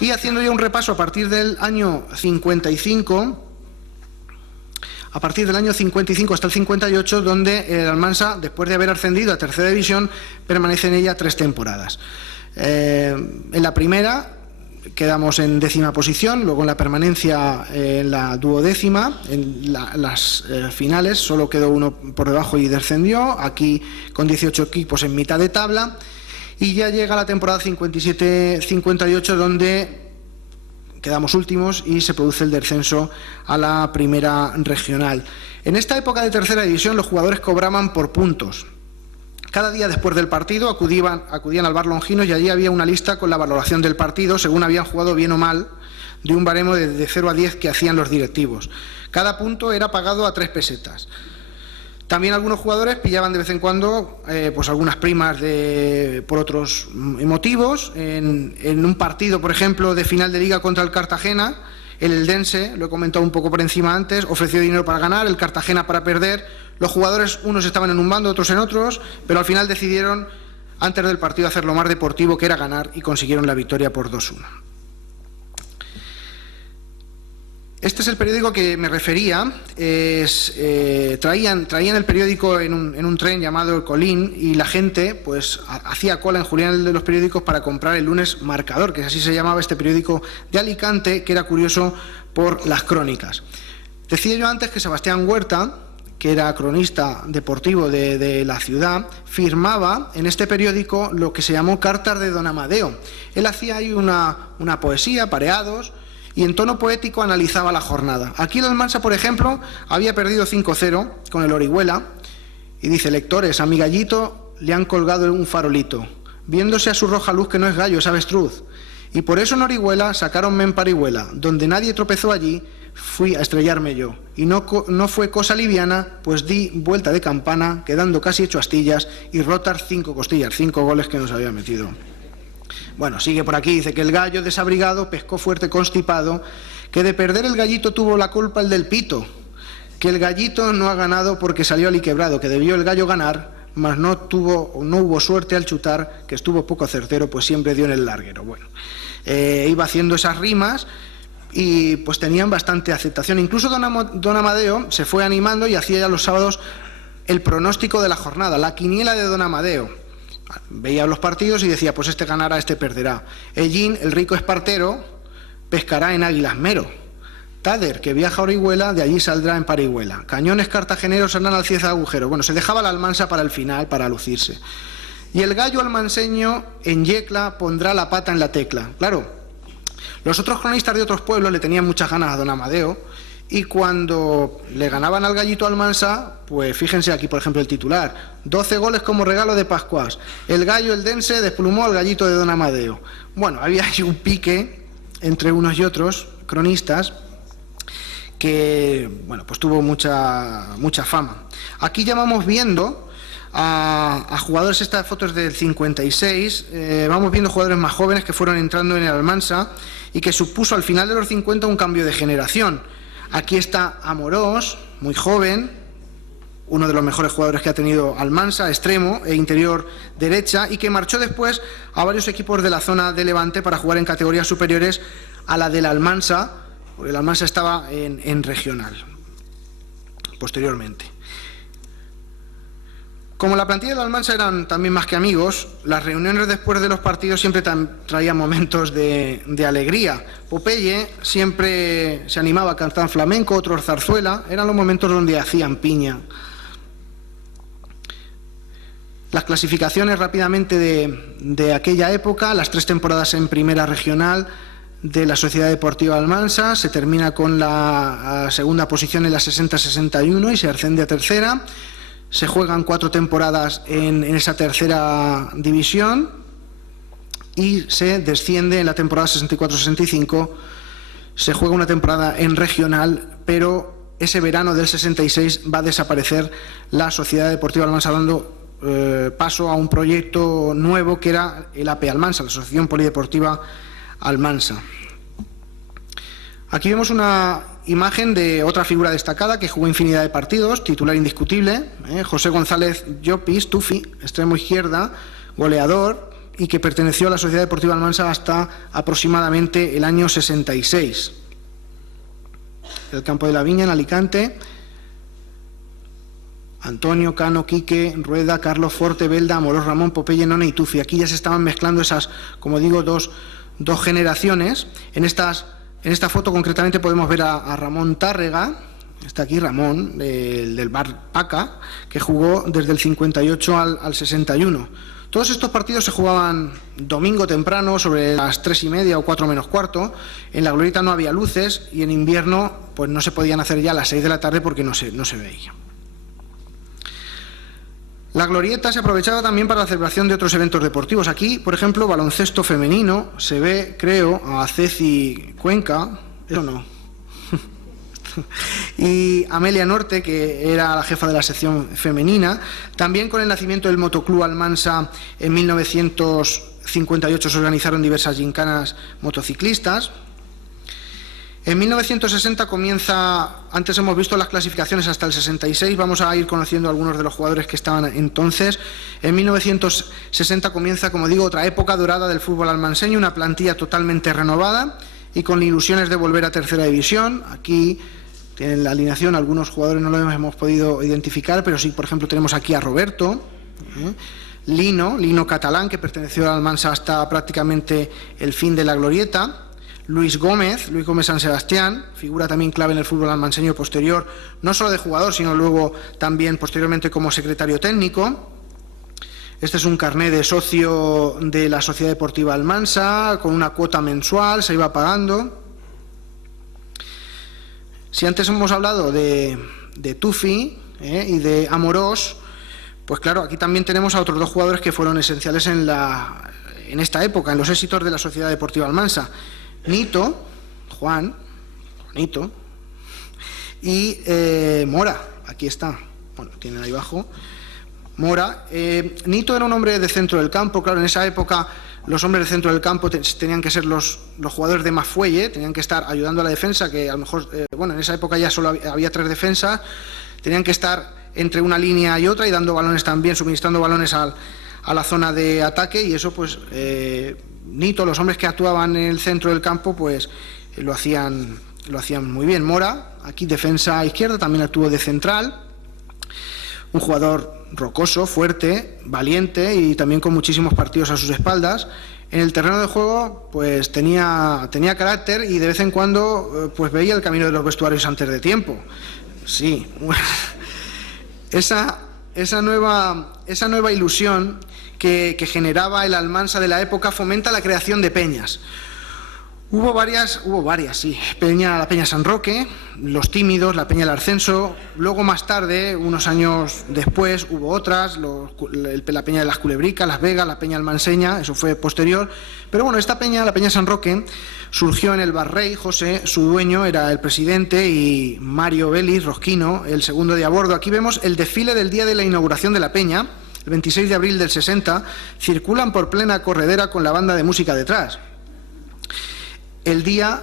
Y haciendo ya un repaso a partir del año 55, hasta el 58, donde el Almansa, después de haber ascendido a tercera división, permanece en ella 3 temporadas. En la primera quedamos en 10ª posición, luego en la permanencia en la 12ª, en las finales solo quedó uno por debajo y descendió, aquí con 18 equipos en mitad de tabla. Y ya llega la temporada 57-58, donde quedamos últimos y se produce el descenso a la primera regional. En esta época de tercera división los jugadores cobraban por puntos. Cada día después del partido acudían al bar Longinos y allí había una lista con la valoración del partido, según habían jugado bien o mal, de un baremo de 0 a 10 que hacían los directivos. Cada punto era pagado a 3 pesetas. También algunos jugadores pillaban de vez en cuando pues algunas primas por otros motivos. En un partido, por ejemplo, de final de liga contra el Cartagena, El Eldense, lo he comentado un poco por encima antes, ofreció dinero para ganar, el Cartagena para perder. Los jugadores, unos estaban en un bando, otros en otros, pero al final decidieron, antes del partido, hacer lo más deportivo, que era ganar, y consiguieron la victoria por 2-1. Este es el periódico que me refería. Traían el periódico en un tren llamado El Colín, y la gente pues hacía cola en Julián de los periódicos para comprar el lunes Marcador, que así se llamaba este periódico de Alicante, que era curioso por las crónicas. Decía yo antes que Sebastián Huerta, que era cronista deportivo de la ciudad, firmaba en este periódico lo que se llamó Cartas de Don Amadeo. Él hacía ahí una poesía, pareados, y en tono poético analizaba la jornada. Aquí el Almansa, por ejemplo, había perdido 5-0 con el Orihuela, y dice: lectores, a mi gallito le han colgado un farolito, viéndose a su roja luz que no es gallo, es avestruz. Y por eso en Orihuela sacaronme en Parihuela, donde nadie tropezó allí, fui a estrellarme yo. Y no fue cosa liviana, pues di vuelta de campana, quedando casi hecho astillas, y rotas 5 costillas, 5 goles que nos había metido. Bueno, sigue por aquí, dice que el gallo desabrigado pescó fuerte constipado, que de perder el gallito tuvo la culpa el del pito, que el gallito no ha ganado porque salió aliquebrado, que debió el gallo ganar, mas no hubo suerte al chutar, que estuvo poco certero, pues siempre dio en el larguero. Bueno, iba haciendo esas rimas y pues tenían bastante aceptación. Incluso don Amadeo se fue animando y hacía ya los sábados el pronóstico de la jornada, la quiniela de don Amadeo. Veía los partidos y decía: pues este ganará, este perderá. Ellín, el rico espartero, pescará en Águilas Mero. Tader, que viaja a Orihuela, de allí saldrá en Parihuela. Cañones cartageneros andan al Cieza de Agujero. Bueno, se dejaba la Almansa para el final, para lucirse. Y el gallo almanseño en Yecla pondrá la pata en la tecla. Claro, los otros cronistas de otros pueblos le tenían muchas ganas a don Amadeo, y cuando le ganaban al gallito Almansa, pues fíjense aquí, por ejemplo, el titular: 12 goles como regalo de Pascuas. El gallo eldense desplumó al gallito de don Amadeo. Bueno, había ahí un pique entre unos y otros cronistas que, bueno, pues tuvo mucha fama. Aquí ya vamos viendo a jugadores, estas fotos del 56, vamos viendo jugadores más jóvenes que fueron entrando en el Almansa y que supuso al final de los 50 un cambio de generación. Aquí está Amorós, muy joven, uno de los mejores jugadores que ha tenido Almansa, extremo e interior derecha, y que marchó después a varios equipos de la zona de Levante para jugar en categorías superiores a la del Almansa, porque el Almansa estaba en regional posteriormente. Como la plantilla del Almansa eran también más que amigos, las reuniones después de los partidos siempre traían momentos de alegría. Popeye siempre se animaba a cantar flamenco, otros zarzuela, eran los momentos donde hacían piña. Las clasificaciones rápidamente de aquella época: las 3 temporadas en primera regional de la Sociedad Deportiva Almansa, se termina con la segunda posición en la 60-61 y se asciende a tercera. Se juegan 4 temporadas en esa tercera división y se desciende en la temporada 64-65. Se juega una temporada en regional, pero ese verano del 66 va a desaparecer la Sociedad Deportiva Almansa, dando paso a un proyecto nuevo que era el AP Almansa, la Asociación Polideportiva Almansa. Aquí vemos una imagen de otra figura destacada que jugó infinidad de partidos, titular indiscutible, José González Llopis, Tufi, extremo izquierda, goleador, y que perteneció a la Sociedad Deportiva Almansa hasta aproximadamente el año 66. El campo de la Viña, en Alicante. Antonio, Cano, Quique, Rueda, Carlos, Forte, Belda, Amorós, Ramón, Popeye, Nona y Tufi. Aquí ya se estaban mezclando esas, como digo, dos generaciones. En esta foto concretamente podemos ver a Ramón Tárrega, está aquí Ramón, del Bar Paca, que jugó desde el 58 al 61. Todos estos partidos se jugaban domingo temprano, sobre las 3:30 o 4 menos cuarto. En la glorieta no había luces y en invierno pues no se podían hacer ya a las 6 de la tarde porque no se veía. La glorieta se aprovechaba también para la celebración de otros eventos deportivos. Aquí, por ejemplo, baloncesto femenino. Se ve, creo, a Ceci Cuenca, eso no, y Amelia Norte, que era la jefa de la sección femenina. También con el nacimiento del Motoclub Almansa en 1958 se organizaron diversas gincanas motociclistas. En 1960 comienza, antes hemos visto las clasificaciones hasta el 66, vamos a ir conociendo algunos de los jugadores que estaban entonces. En 1960 comienza, como digo, otra época dorada del fútbol almanseño, una plantilla totalmente renovada y con ilusiones de volver a tercera división. Aquí tienen la alineación, algunos jugadores no los hemos podido identificar, pero sí, por ejemplo, tenemos aquí a Roberto, Lino Catalán, que perteneció al Almansa hasta prácticamente el fin de la glorieta. Luis Gómez San Sebastián, figura también clave en el fútbol almanseño posterior, no solo de jugador, sino luego también posteriormente como secretario técnico. Este es un carné de socio de la Sociedad Deportiva Almansa, con una cuota mensual, se iba pagando. Si antes hemos hablado de Tufi y de Amorós, pues claro, aquí también tenemos a otros dos jugadores que fueron esenciales en esta época, en los éxitos de la Sociedad Deportiva Almansa. Juanito, y Mora, aquí está, bueno, tienen ahí abajo, Mora. Nito era un hombre de centro del campo, claro, en esa época los hombres de centro del campo tenían que ser los jugadores de más fuelle, tenían que estar ayudando a la defensa, que a lo mejor, en esa época ya solo había 3 defensas, tenían que estar entre una línea y otra y dando balones también, suministrando balones a la zona de ataque, y eso pues Nito, los hombres que actuaban en el centro del campo, pues lo hacían muy bien. Mora, aquí defensa izquierda, también actuó de central, un jugador rocoso, fuerte, valiente y también con muchísimos partidos a sus espaldas. En el terreno de juego pues tenía carácter y de vez en cuando pues veía el camino de los vestuarios antes de tiempo. Sí, esa nueva ilusión que generaba el Almansa de la época fomenta la creación de peñas. Hubo varias, sí. La Peña San Roque, Los Tímidos, la Peña del Ascenso. Luego, más tarde, unos años después, hubo otras, la Peña de las Culebricas, Las Vegas, la Peña Almanseña, eso fue posterior. Pero bueno, esta peña, la Peña San Roque, surgió en el Barrey. José, su dueño, era el presidente, y Mario Vélez Rosquino, el segundo de a bordo. Aquí vemos el desfile del día de la inauguración de la peña, el 26 de abril del 60, circulan por plena corredera con la banda de música detrás. El día,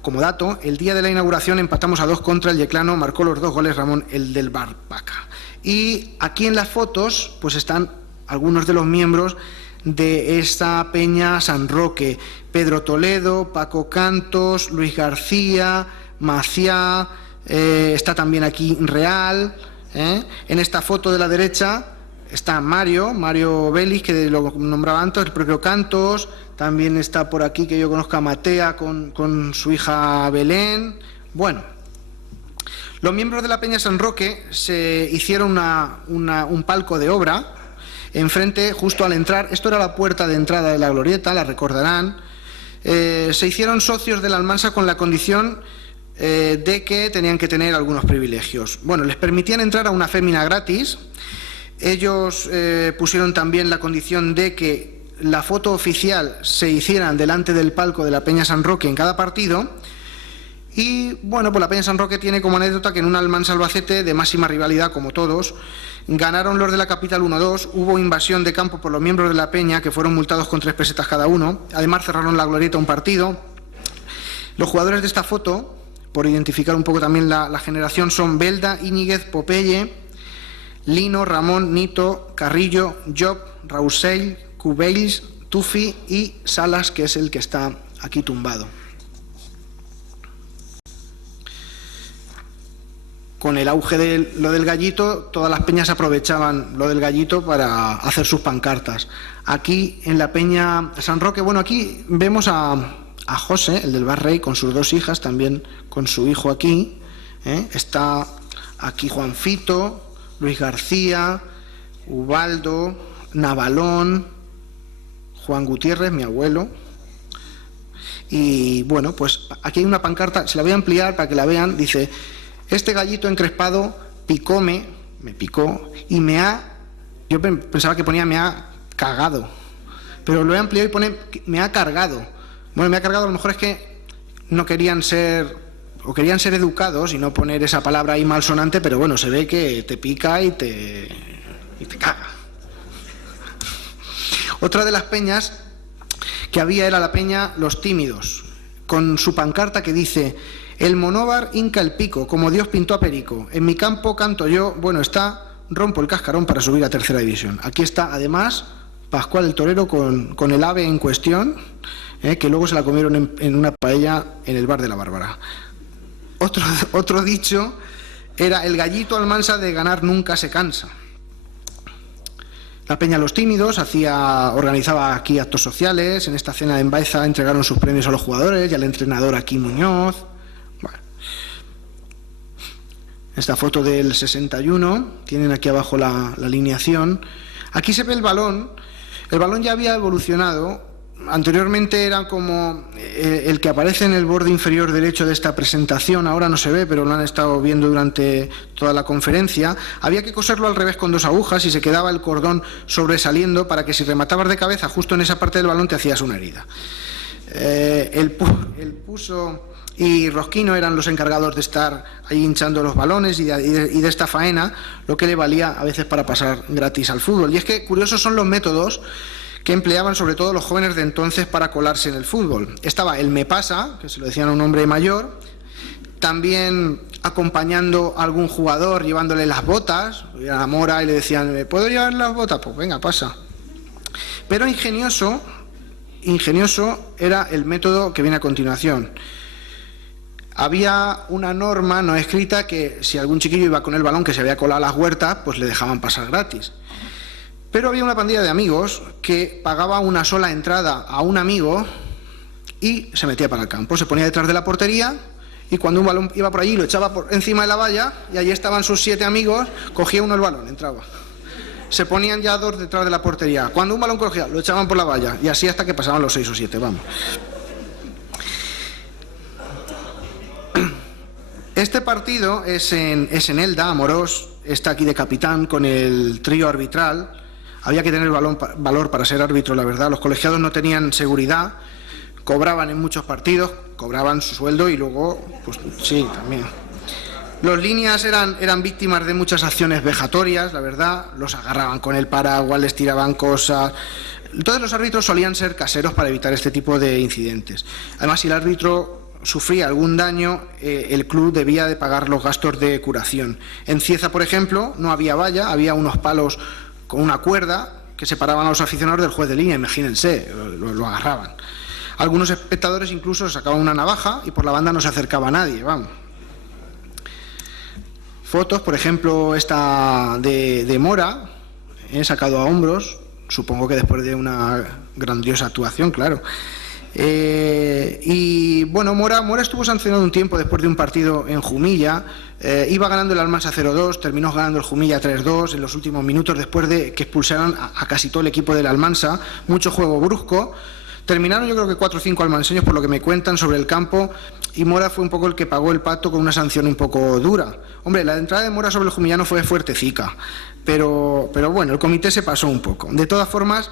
como dato, el día de la inauguración empatamos a 2 contra el Yeclano, marcó los 2 goles Ramón, el del Barbaca. Y aquí en las fotos pues están algunos de los miembros de esta Peña San Roque: Pedro Toledo, Paco Cantos, Luis García, Maciá, está también aquí Real. En esta foto de la derecha está Mario Vélez, que lo nombraba antes, el propio Cantos. También está por aquí, que yo conozco, a Matea con su hija Belén. Bueno, los miembros de la Peña San Roque se hicieron un palco de obra enfrente, justo al entrar. Esto era la puerta de entrada de la glorieta, la recordarán. Se hicieron socios de la Almansa con la condición de que tenían que tener algunos privilegios. Bueno, les permitían entrar a una fémina gratis. Ellos pusieron también la condición de que la foto oficial se hiciera delante del palco de la Peña San Roque en cada partido. Y bueno, pues la Peña San Roque tiene como anécdota que en un Almansa Albacete de máxima rivalidad, como todos, ganaron los de la capital 1-2, hubo invasión de campo por los miembros de la Peña, que fueron multados con 3 pesetas cada uno. Además cerraron la glorieta un partido. Los jugadores de esta foto, por identificar un poco también la generación, son Belda, Íñiguez, Popeye, Lino, Ramón, Nito, Carrillo, Job, Rausell, Cubells, Tufi y Salas, que es el que está aquí tumbado. Con el auge de lo del gallito, todas las peñas aprovechaban lo del gallito para hacer sus pancartas. Aquí en la Peña San Roque, bueno, aquí vemos a José, el del Barrey, con sus 2 hijas, también con su hijo aquí. Está aquí Juanfito, Luis García, Ubaldo, Navalón, Juan Gutiérrez, mi abuelo. Y bueno, pues aquí hay una pancarta, se la voy a ampliar para que la vean. Dice: este gallito encrespado me picó y yo pensaba que ponía me ha cagado, pero lo he ampliado y pone me ha cargado. Bueno, me ha cargado, a lo mejor es que no querían ser, o querían ser educados y no poner esa palabra ahí malsonante, pero bueno, se ve que te pica y te caga. Otra de las peñas que había era la Peña Los Tímidos. con su pancarta que dice: el monóvar hinca el pico, como Dios pintó a Perico. En mi campo canto yo, bueno está, rompo el cascarón para subir a tercera división. Aquí está, además, Pascual el torero con el ave en cuestión, que luego se la comieron en una paella en el bar de la Bárbara. Otro dicho era: el gallito Almansa de ganar nunca se cansa. La Peña Los Tímidos organizaba aquí actos sociales. En esta cena en Baeza entregaron sus premios a los jugadores y al entrenador aquí Muñoz. Bueno. Esta foto del 61, tienen aquí abajo la alineación. Aquí se ve el balón. El balón ya había evolucionado. Anteriormente era como el que aparece en el borde inferior derecho de esta presentación. Ahora no se ve, pero lo han estado viendo durante toda la conferencia. Había que coserlo al revés con 2 agujas y se quedaba el cordón sobresaliendo para que si rematabas de cabeza justo en esa parte del balón te hacías una herida. El Puso y Rosquino eran los encargados de estar ahí hinchando los balones y de esta faena, lo que le valía a veces para pasar gratis al fútbol. Y es que curiosos son los métodos que empleaban sobre todo los jóvenes de entonces para colarse en el fútbol. Estaba el me pasa, que se lo decían a un hombre mayor, también acompañando a algún jugador, llevándole las botas, a la Mora y le decían: ¿me puedo llevar las botas? Pues venga, pasa. Pero ingenioso era el método que viene a continuación. Había una norma no escrita que si algún chiquillo iba con el balón que se había colado a las huertas, pues le dejaban pasar gratis. Pero había una pandilla de amigos que pagaba una sola entrada a un amigo y se metía para el campo. Se ponía detrás de la portería y cuando un balón iba por allí lo echaba por encima de la valla y allí estaban sus 7 amigos, cogía uno el balón, entraba. Se ponían ya 2 detrás de la portería. Cuando un balón cogía, lo echaban por la valla y así hasta que pasaban los 6 o 7, vamos. Este partido es en Elda, Amorós, está aquí de capitán con el trío arbitral. Había que tener valor para ser árbitro, la verdad. Los colegiados no tenían seguridad, cobraban en muchos partidos, cobraban su sueldo y luego, pues sí, también. Los líneas eran víctimas de muchas acciones vejatorias, la verdad. Los agarraban con el paraguas, les tiraban cosas. Todos los árbitros solían ser caseros para evitar este tipo de incidentes. Además, si el árbitro sufría algún daño, el club debía de pagar los gastos de curación. En Cieza, por ejemplo, no había valla, había unos palos con una cuerda que separaban a los aficionados del juez de línea, imagínense, lo agarraban. Algunos espectadores incluso sacaban una navaja y por la banda no se acercaba a nadie, vamos. Fotos, por ejemplo, esta de Mora, sacado a hombros, supongo que después de una grandiosa actuación, claro. Y bueno, Mora estuvo sancionado un tiempo después de un partido en Jumilla. Iba ganando el Almansa 0-2, terminó ganando el Jumilla 3-2 en los últimos minutos después de que expulsaran a casi todo el equipo del Almansa. Mucho juego brusco. Terminaron yo creo que 4 o 5 almanseños por lo que me cuentan sobre el campo y Mora fue un poco el que pagó el pato con una sanción un poco dura. Hombre, la entrada de Mora sobre el Jumillano fue fuertecica, pero bueno, el comité se pasó un poco. De todas formas,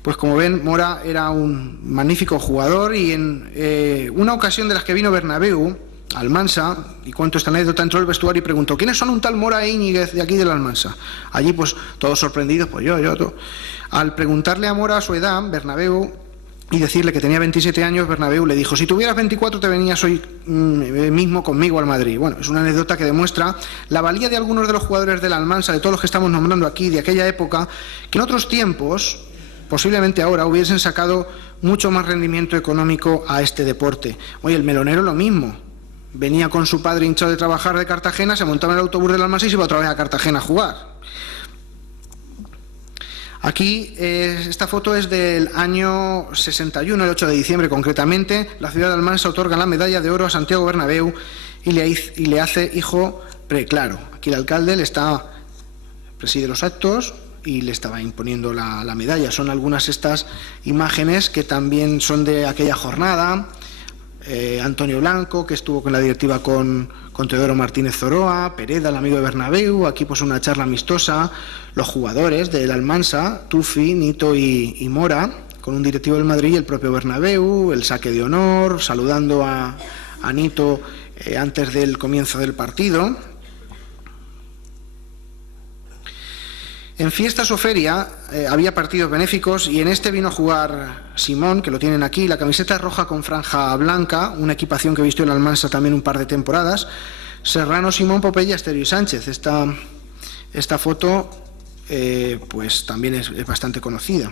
pues como ven, Mora era un magnífico jugador y en una ocasión de las que vino Bernabéu, Almansa, y cuento esta anécdota, entró al vestuario y preguntó: ¿quiénes son un tal Mora e Íñiguez de aquí del Almansa? Allí pues todos sorprendidos, pues yo. Al preguntarle a Mora su edad, Bernabéu, y decirle que tenía 27 años, Bernabéu le dijo: si tuvieras 24 te venías hoy mismo conmigo al Madrid. Bueno, es una anécdota que demuestra la valía de algunos de los jugadores del Almansa, de todos los que estamos nombrando aquí, de aquella época, que en otros tiempos, posiblemente ahora, hubiesen sacado mucho más rendimiento económico a este deporte. Oye, el melonero lo mismo. Venía con su padre hinchado de trabajar de Cartagena, se montaba en el autobús del Almansa y se iba otra vez a Cartagena a jugar. Aquí, esta foto es del año 61, el 8 de diciembre concretamente. La ciudad de Almansa otorga la medalla de oro a Santiago Bernabéu y le hace hijo preclaro. Aquí el alcalde preside los actos y le estaba imponiendo la medalla. Son algunas estas imágenes que también son de aquella jornada. Antonio Blanco, que estuvo con la directiva con Teodoro Martínez Zoroa, Pereda, el amigo de Bernabéu, aquí pues una charla amistosa, los jugadores del Almansa, Tufi, Nito y Mora, con un directivo del Madrid y el propio Bernabéu, el saque de honor, saludando a Nito antes del comienzo del partido. En Fiestas o Feria había partidos benéficos y en este vino a jugar Simón, que lo tienen aquí, la camiseta roja con franja blanca, una equipación que vistió en Almansa también un par de temporadas. Serrano, Simón, Popeye, Asterio y Sánchez. Esta foto pues también es bastante conocida.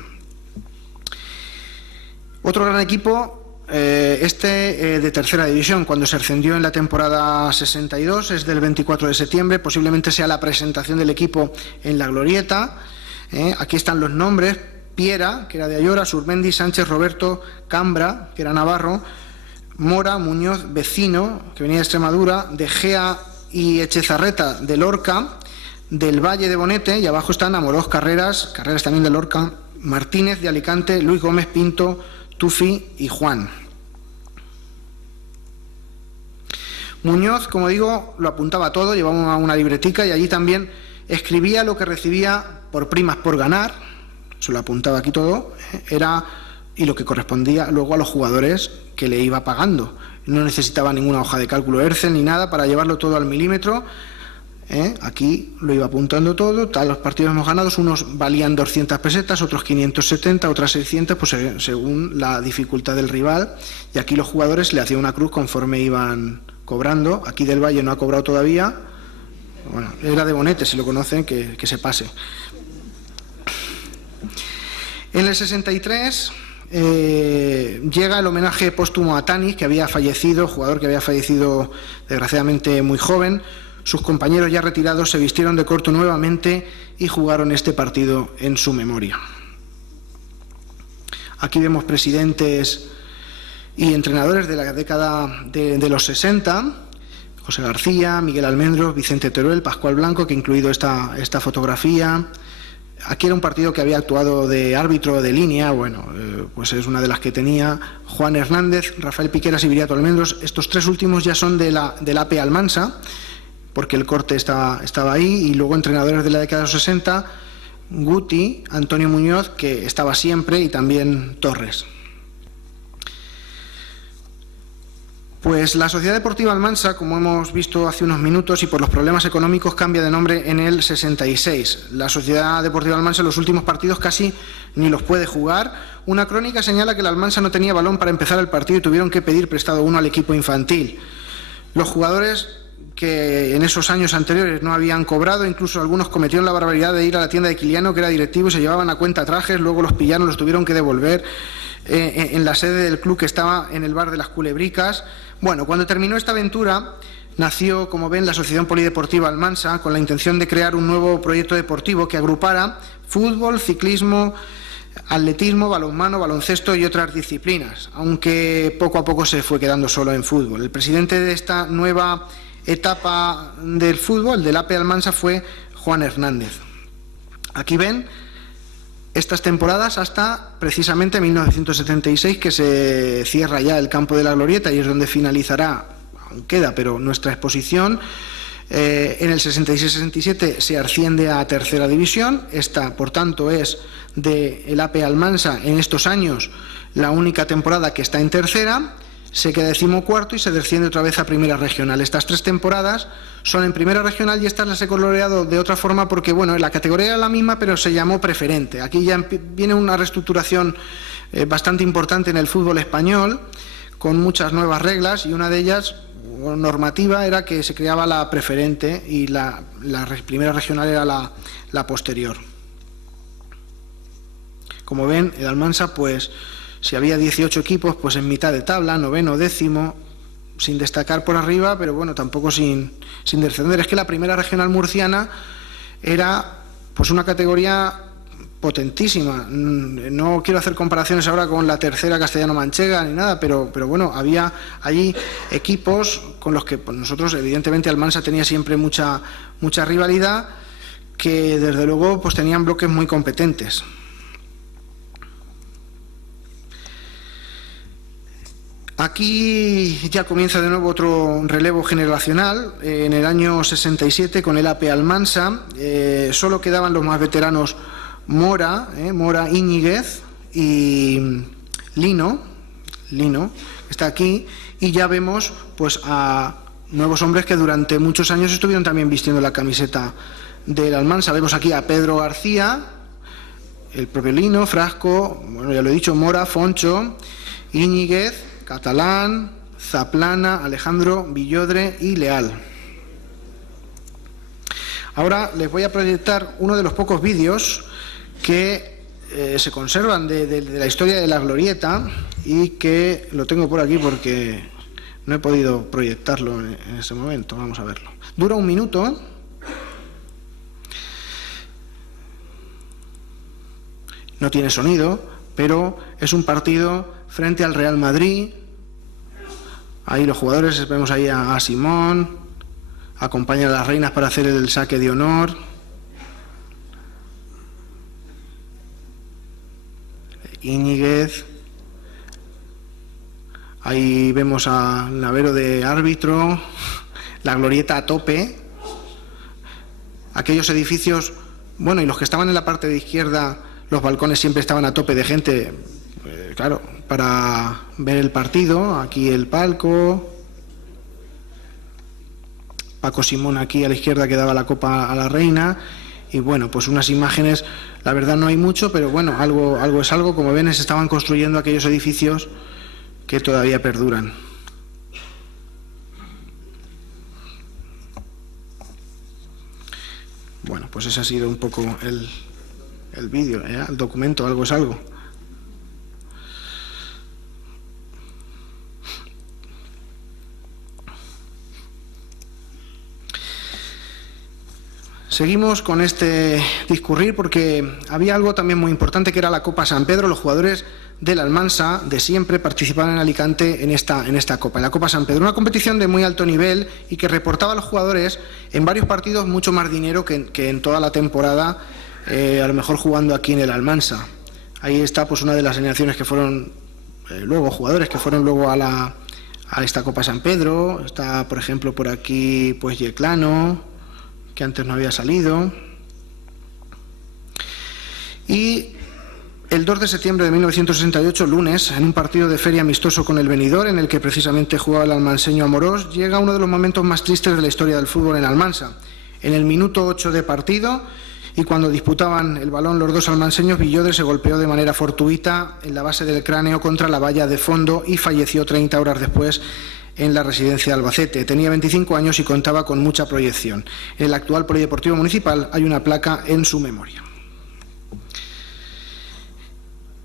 Otro gran equipo, de tercera división, cuando se ascendió en la temporada 62, es del 24 de septiembre, posiblemente sea la presentación del equipo en la Glorieta. Aquí están los nombres: Piera, que era de Ayora, Surmendi, Sánchez, Roberto, Cambra, que era navarro, Mora, Muñoz, Vecino, que venía de Extremadura, De Gea y Echezarreta de Lorca, del Valle de Bonete, y abajo están Amorós, Carreras también de Lorca, Martínez de Alicante, Luis Gómez, Pinto, Tufi y Juan. Muñoz, como digo, lo apuntaba todo, llevaba una libretica y allí también escribía lo que recibía por primas por ganar, se lo apuntaba aquí todo, y lo que correspondía luego a los jugadores que le iba pagando. No necesitaba ninguna hoja de cálculo Excel ni nada para llevarlo todo al milímetro. Aquí lo iba apuntando todo. Los partidos hemos ganado, unos valían 200 pesetas, otros 570, otras 600, pues según la dificultad del rival. Y aquí los jugadores le hacían una cruz conforme iban cobrando. Aquí del Valle no ha cobrado todavía. Bueno, era de Bonete, si lo conocen, que se pase. En el 63 llega el homenaje póstumo a Tanis, que había fallecido, jugador que había fallecido desgraciadamente muy joven. Sus compañeros ya retirados se vistieron de corto nuevamente y jugaron este partido en su memoria. Aquí vemos presidentes y entrenadores de la década de los 60, José García, Miguel Almendros, Vicente Teruel, Pascual Blanco, que ha incluido esta fotografía. Aquí era un partido que había actuado de árbitro de línea, pues es una de las que tenía Juan Hernández, Rafael Piqueras y Viriato Almendros. Estos tres últimos ya son del AP Almansa, porque el corte estaba ahí, y luego entrenadores de la década de los 60, Guti, Antonio Muñoz, que estaba siempre, y también Torres. Pues la Sociedad Deportiva Almansa, como hemos visto hace unos minutos, y por los problemas económicos cambia de nombre en el 66. La Sociedad Deportiva Almansa en los últimos partidos casi ni los puede jugar. Una crónica señala que la Almansa no tenía balón para empezar el partido y tuvieron que pedir prestado uno al equipo infantil. Los jugadores que en esos años anteriores no habían cobrado, incluso algunos cometieron la barbaridad de ir a la tienda de Quiliano, que era directivo, y se llevaban a cuenta trajes, luego los pillaron, los tuvieron que devolver en la sede del club, que estaba en el bar de las Culebricas. Bueno, cuando terminó esta aventura, nació, como ven, la Asociación Polideportiva Almansa, con la intención de crear un nuevo proyecto deportivo que agrupara fútbol, ciclismo, atletismo, balonmano, baloncesto y otras disciplinas, aunque poco a poco se fue quedando solo en fútbol. El presidente de esta nueva etapa del fútbol, del AP Almansa, fue Juan Hernández. Aquí ven estas temporadas hasta precisamente 1976, que se cierra ya el campo de la Glorieta y es donde finalizará, aún queda, pero nuestra exposición. En el 66-67 se asciende a tercera división. Esta, por tanto, es del AP Almansa en estos años la única temporada que está en tercera. Se queda 14º y se desciende otra vez a primera regional. Estas tres temporadas son en primera regional y estas las he coloreado de otra forma porque, la categoría era la misma, pero se llamó preferente. Aquí ya viene una reestructuración bastante importante en el fútbol español, con muchas nuevas reglas, y una de ellas, normativa, era que se creaba la preferente y la primera regional era la posterior. Como ven, el Almansa, pues, si había 18 equipos, pues en mitad de tabla, 9º, 10º, sin destacar por arriba, pero tampoco sin descender. Es que la primera regional murciana era pues una categoría potentísima. No quiero hacer comparaciones ahora con la tercera castellano-manchega ni nada, pero había allí equipos con los que pues, nosotros, evidentemente, Almansa tenía siempre mucha rivalidad, que desde luego pues tenían bloques muy competentes. Aquí ya comienza de nuevo otro relevo generacional. En el año 67, con el AP Almansa, solo quedaban los más veteranos Mora Íñiguez y Lino, está aquí, y ya vemos pues a nuevos hombres que durante muchos años estuvieron también vistiendo la camiseta del Almansa vemos aquí a Pedro García, el propio Lino, Frasco, bueno, ya lo he dicho, Mora, Foncho, Íñiguez, Catalán, Zaplana, Alejandro, Villodre y Leal. Ahora les voy a proyectar uno de los pocos vídeos que se conservan de la historia de la Glorieta y que lo tengo por aquí porque no he podido proyectarlo en ese momento. Vamos a verlo. Dura 1 minuto. No tiene sonido, pero es un partido frente al Real Madrid. Ahí los jugadores, vemos ahí a Simón, acompañan a las reinas para hacer el saque de honor. Íñiguez. Ahí vemos a Navero de árbitro, la Glorieta a tope. Aquellos edificios, bueno, y los que estaban en la parte de izquierda, los balcones siempre estaban a tope de gente, claro, para ver el partido. Aquí el palco. Paco Simón aquí a la izquierda que daba la copa a la reina. Y bueno, pues unas imágenes, la verdad no hay mucho, pero bueno, algo es algo. Como ven, se estaban construyendo aquellos edificios que todavía perduran. Bueno, pues ese ha sido un poco el vídeo, el documento, algo es algo. Seguimos con este discurrir porque había algo también muy importante que era la Copa San Pedro. Los jugadores del Almansa de siempre participaban en Alicante en esta Copa, en la Copa San Pedro. Una competición de muy alto nivel y que reportaba a los jugadores en varios partidos mucho más dinero que en toda la temporada, a lo mejor jugando aquí en el Almansa. Ahí está pues una de las generaciones que fueron luego, jugadores que fueron luego a esta Copa San Pedro. Está, por ejemplo, por aquí pues Yeclano, que antes no había salido. Y el 2 de septiembre de 1968, lunes, en un partido de feria amistoso con el Benidorm, en el que precisamente jugaba el almanseño Amorós, llega uno de los momentos más tristes de la historia del fútbol en Almansa. En el minuto 8 de partido, y cuando disputaban el balón los dos almanseños, Villodre se golpeó de manera fortuita en la base del cráneo contra la valla de fondo y falleció 30 horas después en la residencia de Albacete. Tenía 25 años y contaba con mucha proyección. En el actual Polideportivo Municipal hay una placa en su memoria.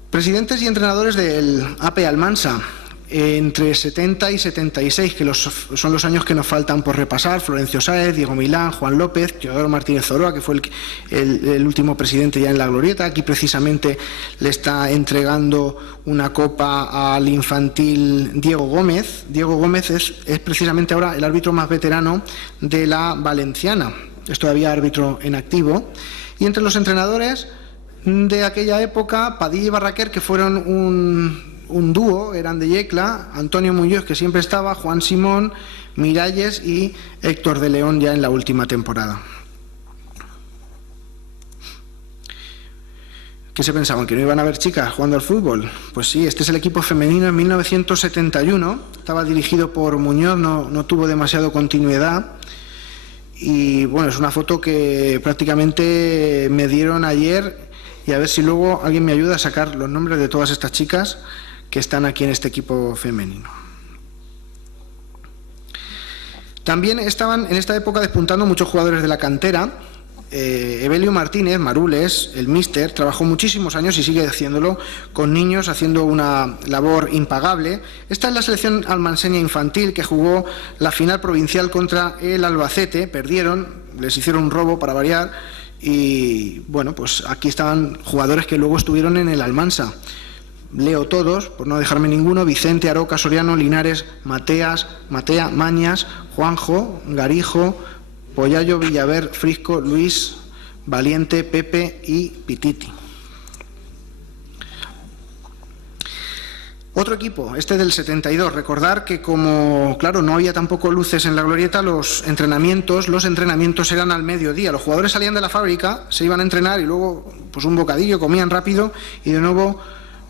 Presidentes y entrenadores del AP Almansa, entre 70 y 76, que son los años que nos faltan por repasar: Florencio Sáez, Diego Milán, Juan López, Teodoro Martínez Zoroa, que fue el último presidente ya en la Glorieta. Aquí precisamente le está entregando una copa al infantil Diego Gómez. Diego Gómez es precisamente ahora el árbitro más veterano de la Valenciana, es todavía árbitro en activo. Y entre los entrenadores de aquella época, Padilla y Barraquer, que fueron un dúo, eran de Yecla, Antonio Muñoz, que siempre estaba, Juan Simón, Miralles y Héctor de León ya en la última temporada. ¿Qué se pensaban? ¿Que no iban a haber chicas jugando al fútbol? Pues sí, este es el equipo femenino en 1971, estaba dirigido por Muñoz, no tuvo demasiado continuidad. Y bueno, es una foto que prácticamente me dieron ayer, y a ver si luego alguien me ayuda a sacar los nombres de todas estas chicas que están aquí en este equipo femenino. También estaban en esta época despuntando muchos jugadores de la cantera. Evelio Martínez, Marules, el míster, trabajó muchísimos años y sigue haciéndolo con niños, haciendo una labor impagable. Esta es la selección almanseña infantil que jugó la final provincial contra el Albacete. Perdieron, les hicieron un robo para variar. Y bueno, pues aquí estaban jugadores que luego estuvieron en el Almansa. Leo todos, por no dejarme ninguno: Vicente, Aroca, Soriano, Linares, Matea, Mañas, Juanjo, Garijo, Pollayo, Villaver, Frisco, Luis, Valiente, Pepe y Pititi. Otro equipo, este del 72. Recordar que como, claro, no había tampoco luces en la Glorieta, los entrenamientos eran al mediodía. Los jugadores salían de la fábrica, se iban a entrenar y luego pues un bocadillo, comían rápido y de nuevo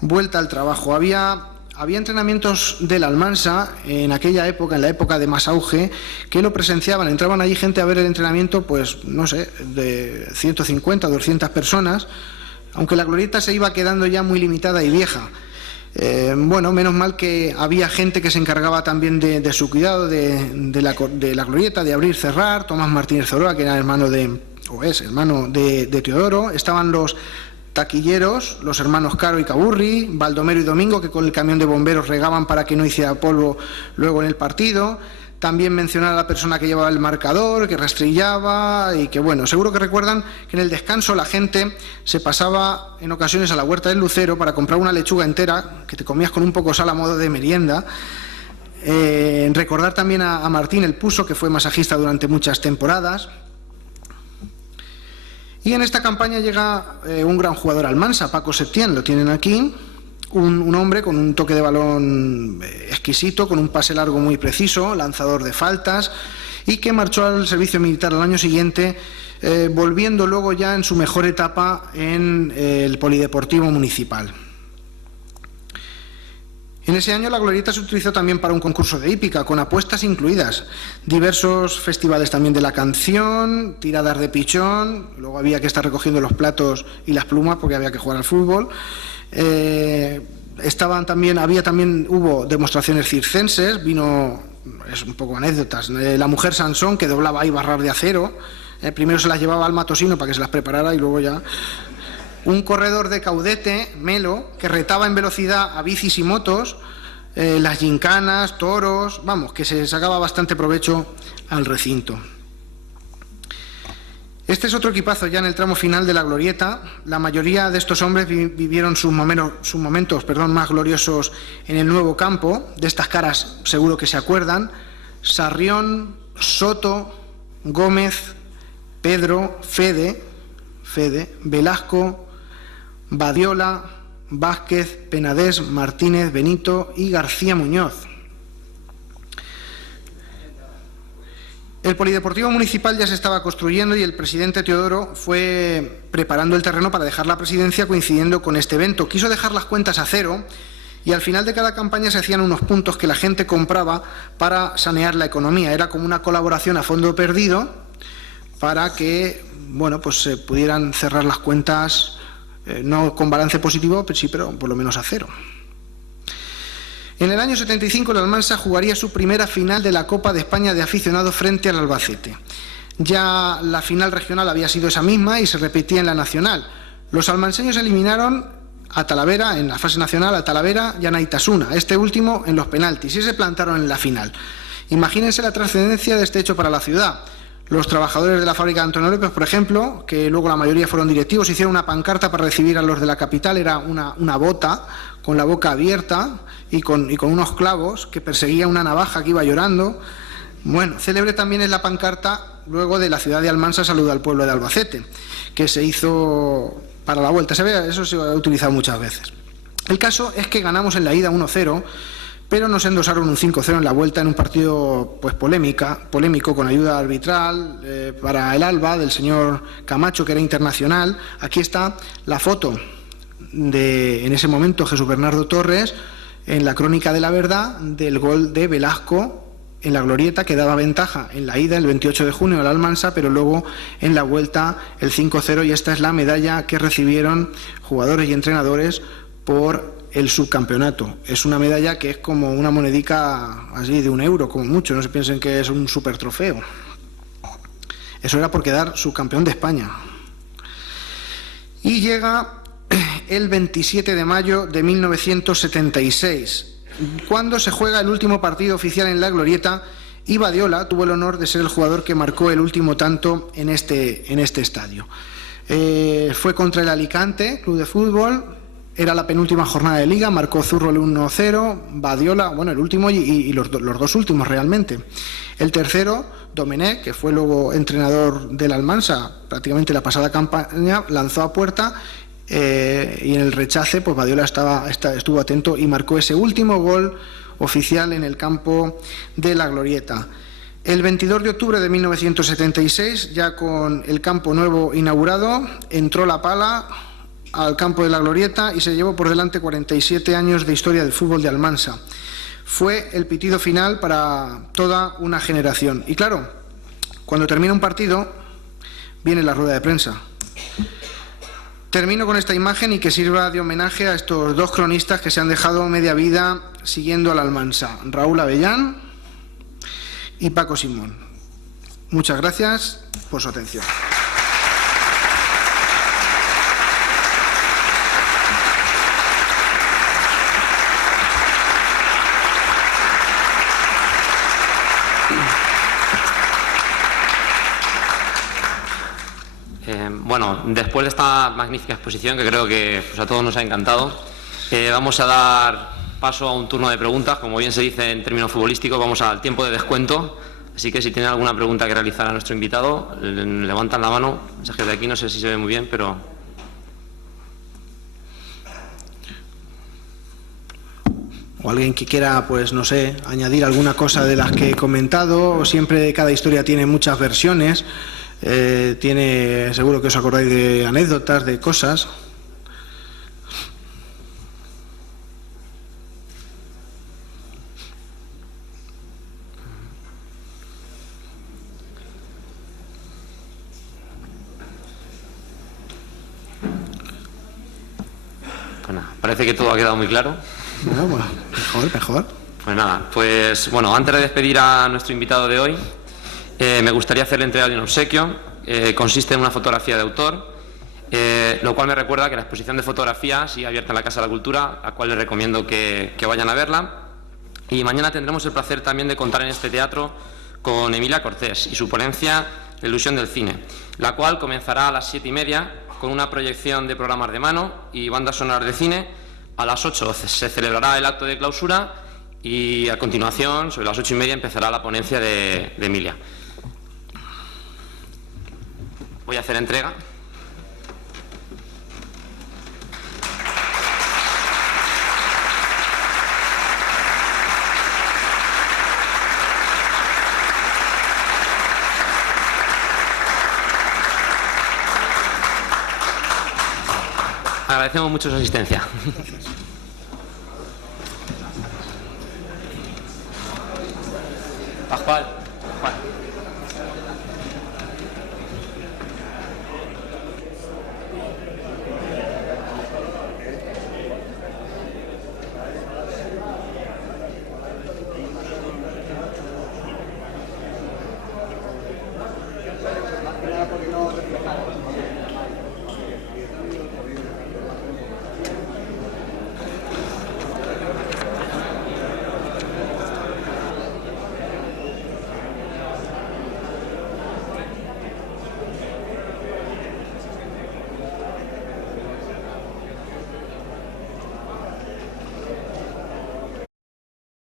vuelta al trabajo. Había había entrenamientos del Almansa en aquella época, en la época de más auge, que lo presenciaban. Entraban allí gente a ver el entrenamiento, pues no sé, de 150, 200 personas, aunque la glorieta se iba quedando ya muy limitada y vieja. Bueno, menos mal que había gente que se encargaba también de su cuidado de la glorieta, de abrir, cerrar. Tomás Martínez Zoroa, que era hermano de Teodoro. Estaban los taquilleros, los hermanos Caro y Caburri, Baldomero y Domingo, que con el camión de bomberos regaban para que no hiciera polvo luego en el partido. También mencionar a la persona que llevaba el marcador, que rastrillaba y que, bueno, seguro que recuerdan que en el descanso la gente se pasaba en ocasiones a la Huerta del Lucero para comprar una lechuga entera, que te comías con un poco de sal a modo de merienda. Recordar también a Martín el Puso, que fue masajista durante muchas temporadas. Y en esta campaña llega un gran jugador Almansa, Paco Septién, lo tienen aquí. Un hombre con un toque de balón exquisito, con un pase largo muy preciso, lanzador de faltas, y que marchó al servicio militar al año siguiente, volviendo luego ya en su mejor etapa en el Polideportivo Municipal. En ese año la glorieta se utilizó también para un concurso de hípica, con apuestas incluidas, diversos festivales también de la canción, tiradas de pichón, luego había que estar recogiendo los platos y las plumas porque había que jugar al fútbol. Hubo demostraciones circenses, es un poco anécdotas, la mujer Sansón, que doblaba ahí barras de acero, primero se las llevaba al Matosino para que se las preparara y luego ya. Un corredor de caudete, Melo, que retaba en velocidad a bicis y motos, las gincanas, toros, vamos, que se sacaba bastante provecho al recinto. Este es otro equipazo ya en el tramo final de la glorieta. La mayoría de estos hombres vivieron sus momentos más gloriosos en el nuevo campo. De estas caras seguro que se acuerdan: Sarrión, Soto, Gómez, Pedro, Fede, Velasco, Badiola, Vázquez, Penedés, Martínez, Benito y García Muñoz. El Polideportivo Municipal ya se estaba construyendo y el presidente Teodoro fue preparando el terreno para dejar la presidencia coincidiendo con este evento. Quiso dejar las cuentas a cero y al final de cada campaña se hacían unos puntos que la gente compraba para sanear la economía. Era como una colaboración a fondo perdido para que, bueno, pues se pudieran cerrar las cuentas, no con balance positivo, pero por lo menos a cero. En el año 75 el Almansa jugaría su primera final de la Copa de España de aficionados frente al Albacete. Ya la final regional había sido esa misma y se repetía en la nacional. Los almanseños eliminaron a Talavera en la fase nacional, a Talavera y a Naitasuna, este último en los penaltis, y se plantaron en la final. Imagínense la trascendencia de este hecho para la ciudad. Los trabajadores de la fábrica de Antonio López, por ejemplo, que luego la mayoría fueron directivos, hicieron una pancarta para recibir a los de la capital. Era una bota con la boca abierta y con unos clavos que perseguía una navaja que iba llorando. Bueno, célebre también es la pancarta luego de la ciudad de Almansa saluda al pueblo de Albacete, que se hizo para la vuelta. Eso se ha utilizado muchas veces. El caso es que ganamos en la ida 1-0, pero nos endosaron un 5-0 en la vuelta en un partido pues polémico, con ayuda arbitral para el Alba del señor Camacho, que era internacional. Aquí está la foto de, en ese momento, Jesús Bernardo Torres, en la crónica de la verdad, del gol de Velasco en la glorieta, que daba ventaja en la ida el 28 de junio al Almansa, pero luego en la vuelta el 5-0, y esta es la medalla que recibieron jugadores y entrenadores por el subcampeonato. Es una medalla que es como una monedica así de €1, como mucho, no se piensen que es un super trofeo. Eso era por quedar subcampeón de España. Y llega el 27 de mayo de 1976, cuando se juega el último partido oficial en la glorieta, y Badiola tuvo el honor de ser el jugador que marcó el último tanto en este estadio. Fue contra el Alicante Club de Fútbol. Era la penúltima jornada de Liga, marcó Zurro el 1-0, Badiola, bueno, el último y los dos últimos realmente. El tercero, Domenech, que fue luego entrenador del Almansa prácticamente la pasada campaña, lanzó a puerta y en el rechace pues Badiola estuvo atento y marcó ese último gol oficial en el campo de la glorieta. El 22 de octubre de 1976, ya con el campo nuevo inaugurado, entró la pala al campo de la Glorieta y se llevó por delante 47 años de historia del fútbol de Almansa. Fue el pitido final para toda una generación. Y claro, cuando termina un partido, viene la rueda de prensa. Termino con esta imagen y que sirva de homenaje a estos dos cronistas que se han dejado media vida siguiendo al Almansa, Raúl Avellán y Paco Simón. Muchas gracias por su atención. Bueno, después de esta magnífica exposición, que creo que a todos nos ha encantado, vamos a dar paso a un turno de preguntas. Como bien se dice en términos futbolísticos, vamos al tiempo de descuento. Así que si tienen alguna pregunta que realizar a nuestro invitado, levantan la mano. Mensajes de aquí, no sé si se ve muy bien, pero... O alguien que quiera, pues no sé, añadir alguna cosa de las que he comentado. Siempre cada historia tiene muchas versiones. Seguro que os acordáis de anécdotas, de cosas. Pues nada, parece que todo ha quedado muy claro. Bueno, mejor. Pues nada, pues bueno, antes de despedir a nuestro invitado de hoy, me gustaría hacerle entrega de un obsequio. Consiste en una fotografía de autor, lo cual me recuerda que la exposición de fotografía sigue abierta en la Casa de la Cultura, a la cual les recomiendo que vayan a verla. Y mañana tendremos el placer también de contar en este teatro con Emilia Cortés y su ponencia La ilusión del cine, la cual comenzará a las 7:30 con una proyección de programas de mano y bandas sonoras de cine. A las 8 se celebrará el acto de clausura y a continuación, sobre las 8:30, empezará la ponencia de Emilia. Voy a hacer entrega. Agradecemos mucho su asistencia. Pascual.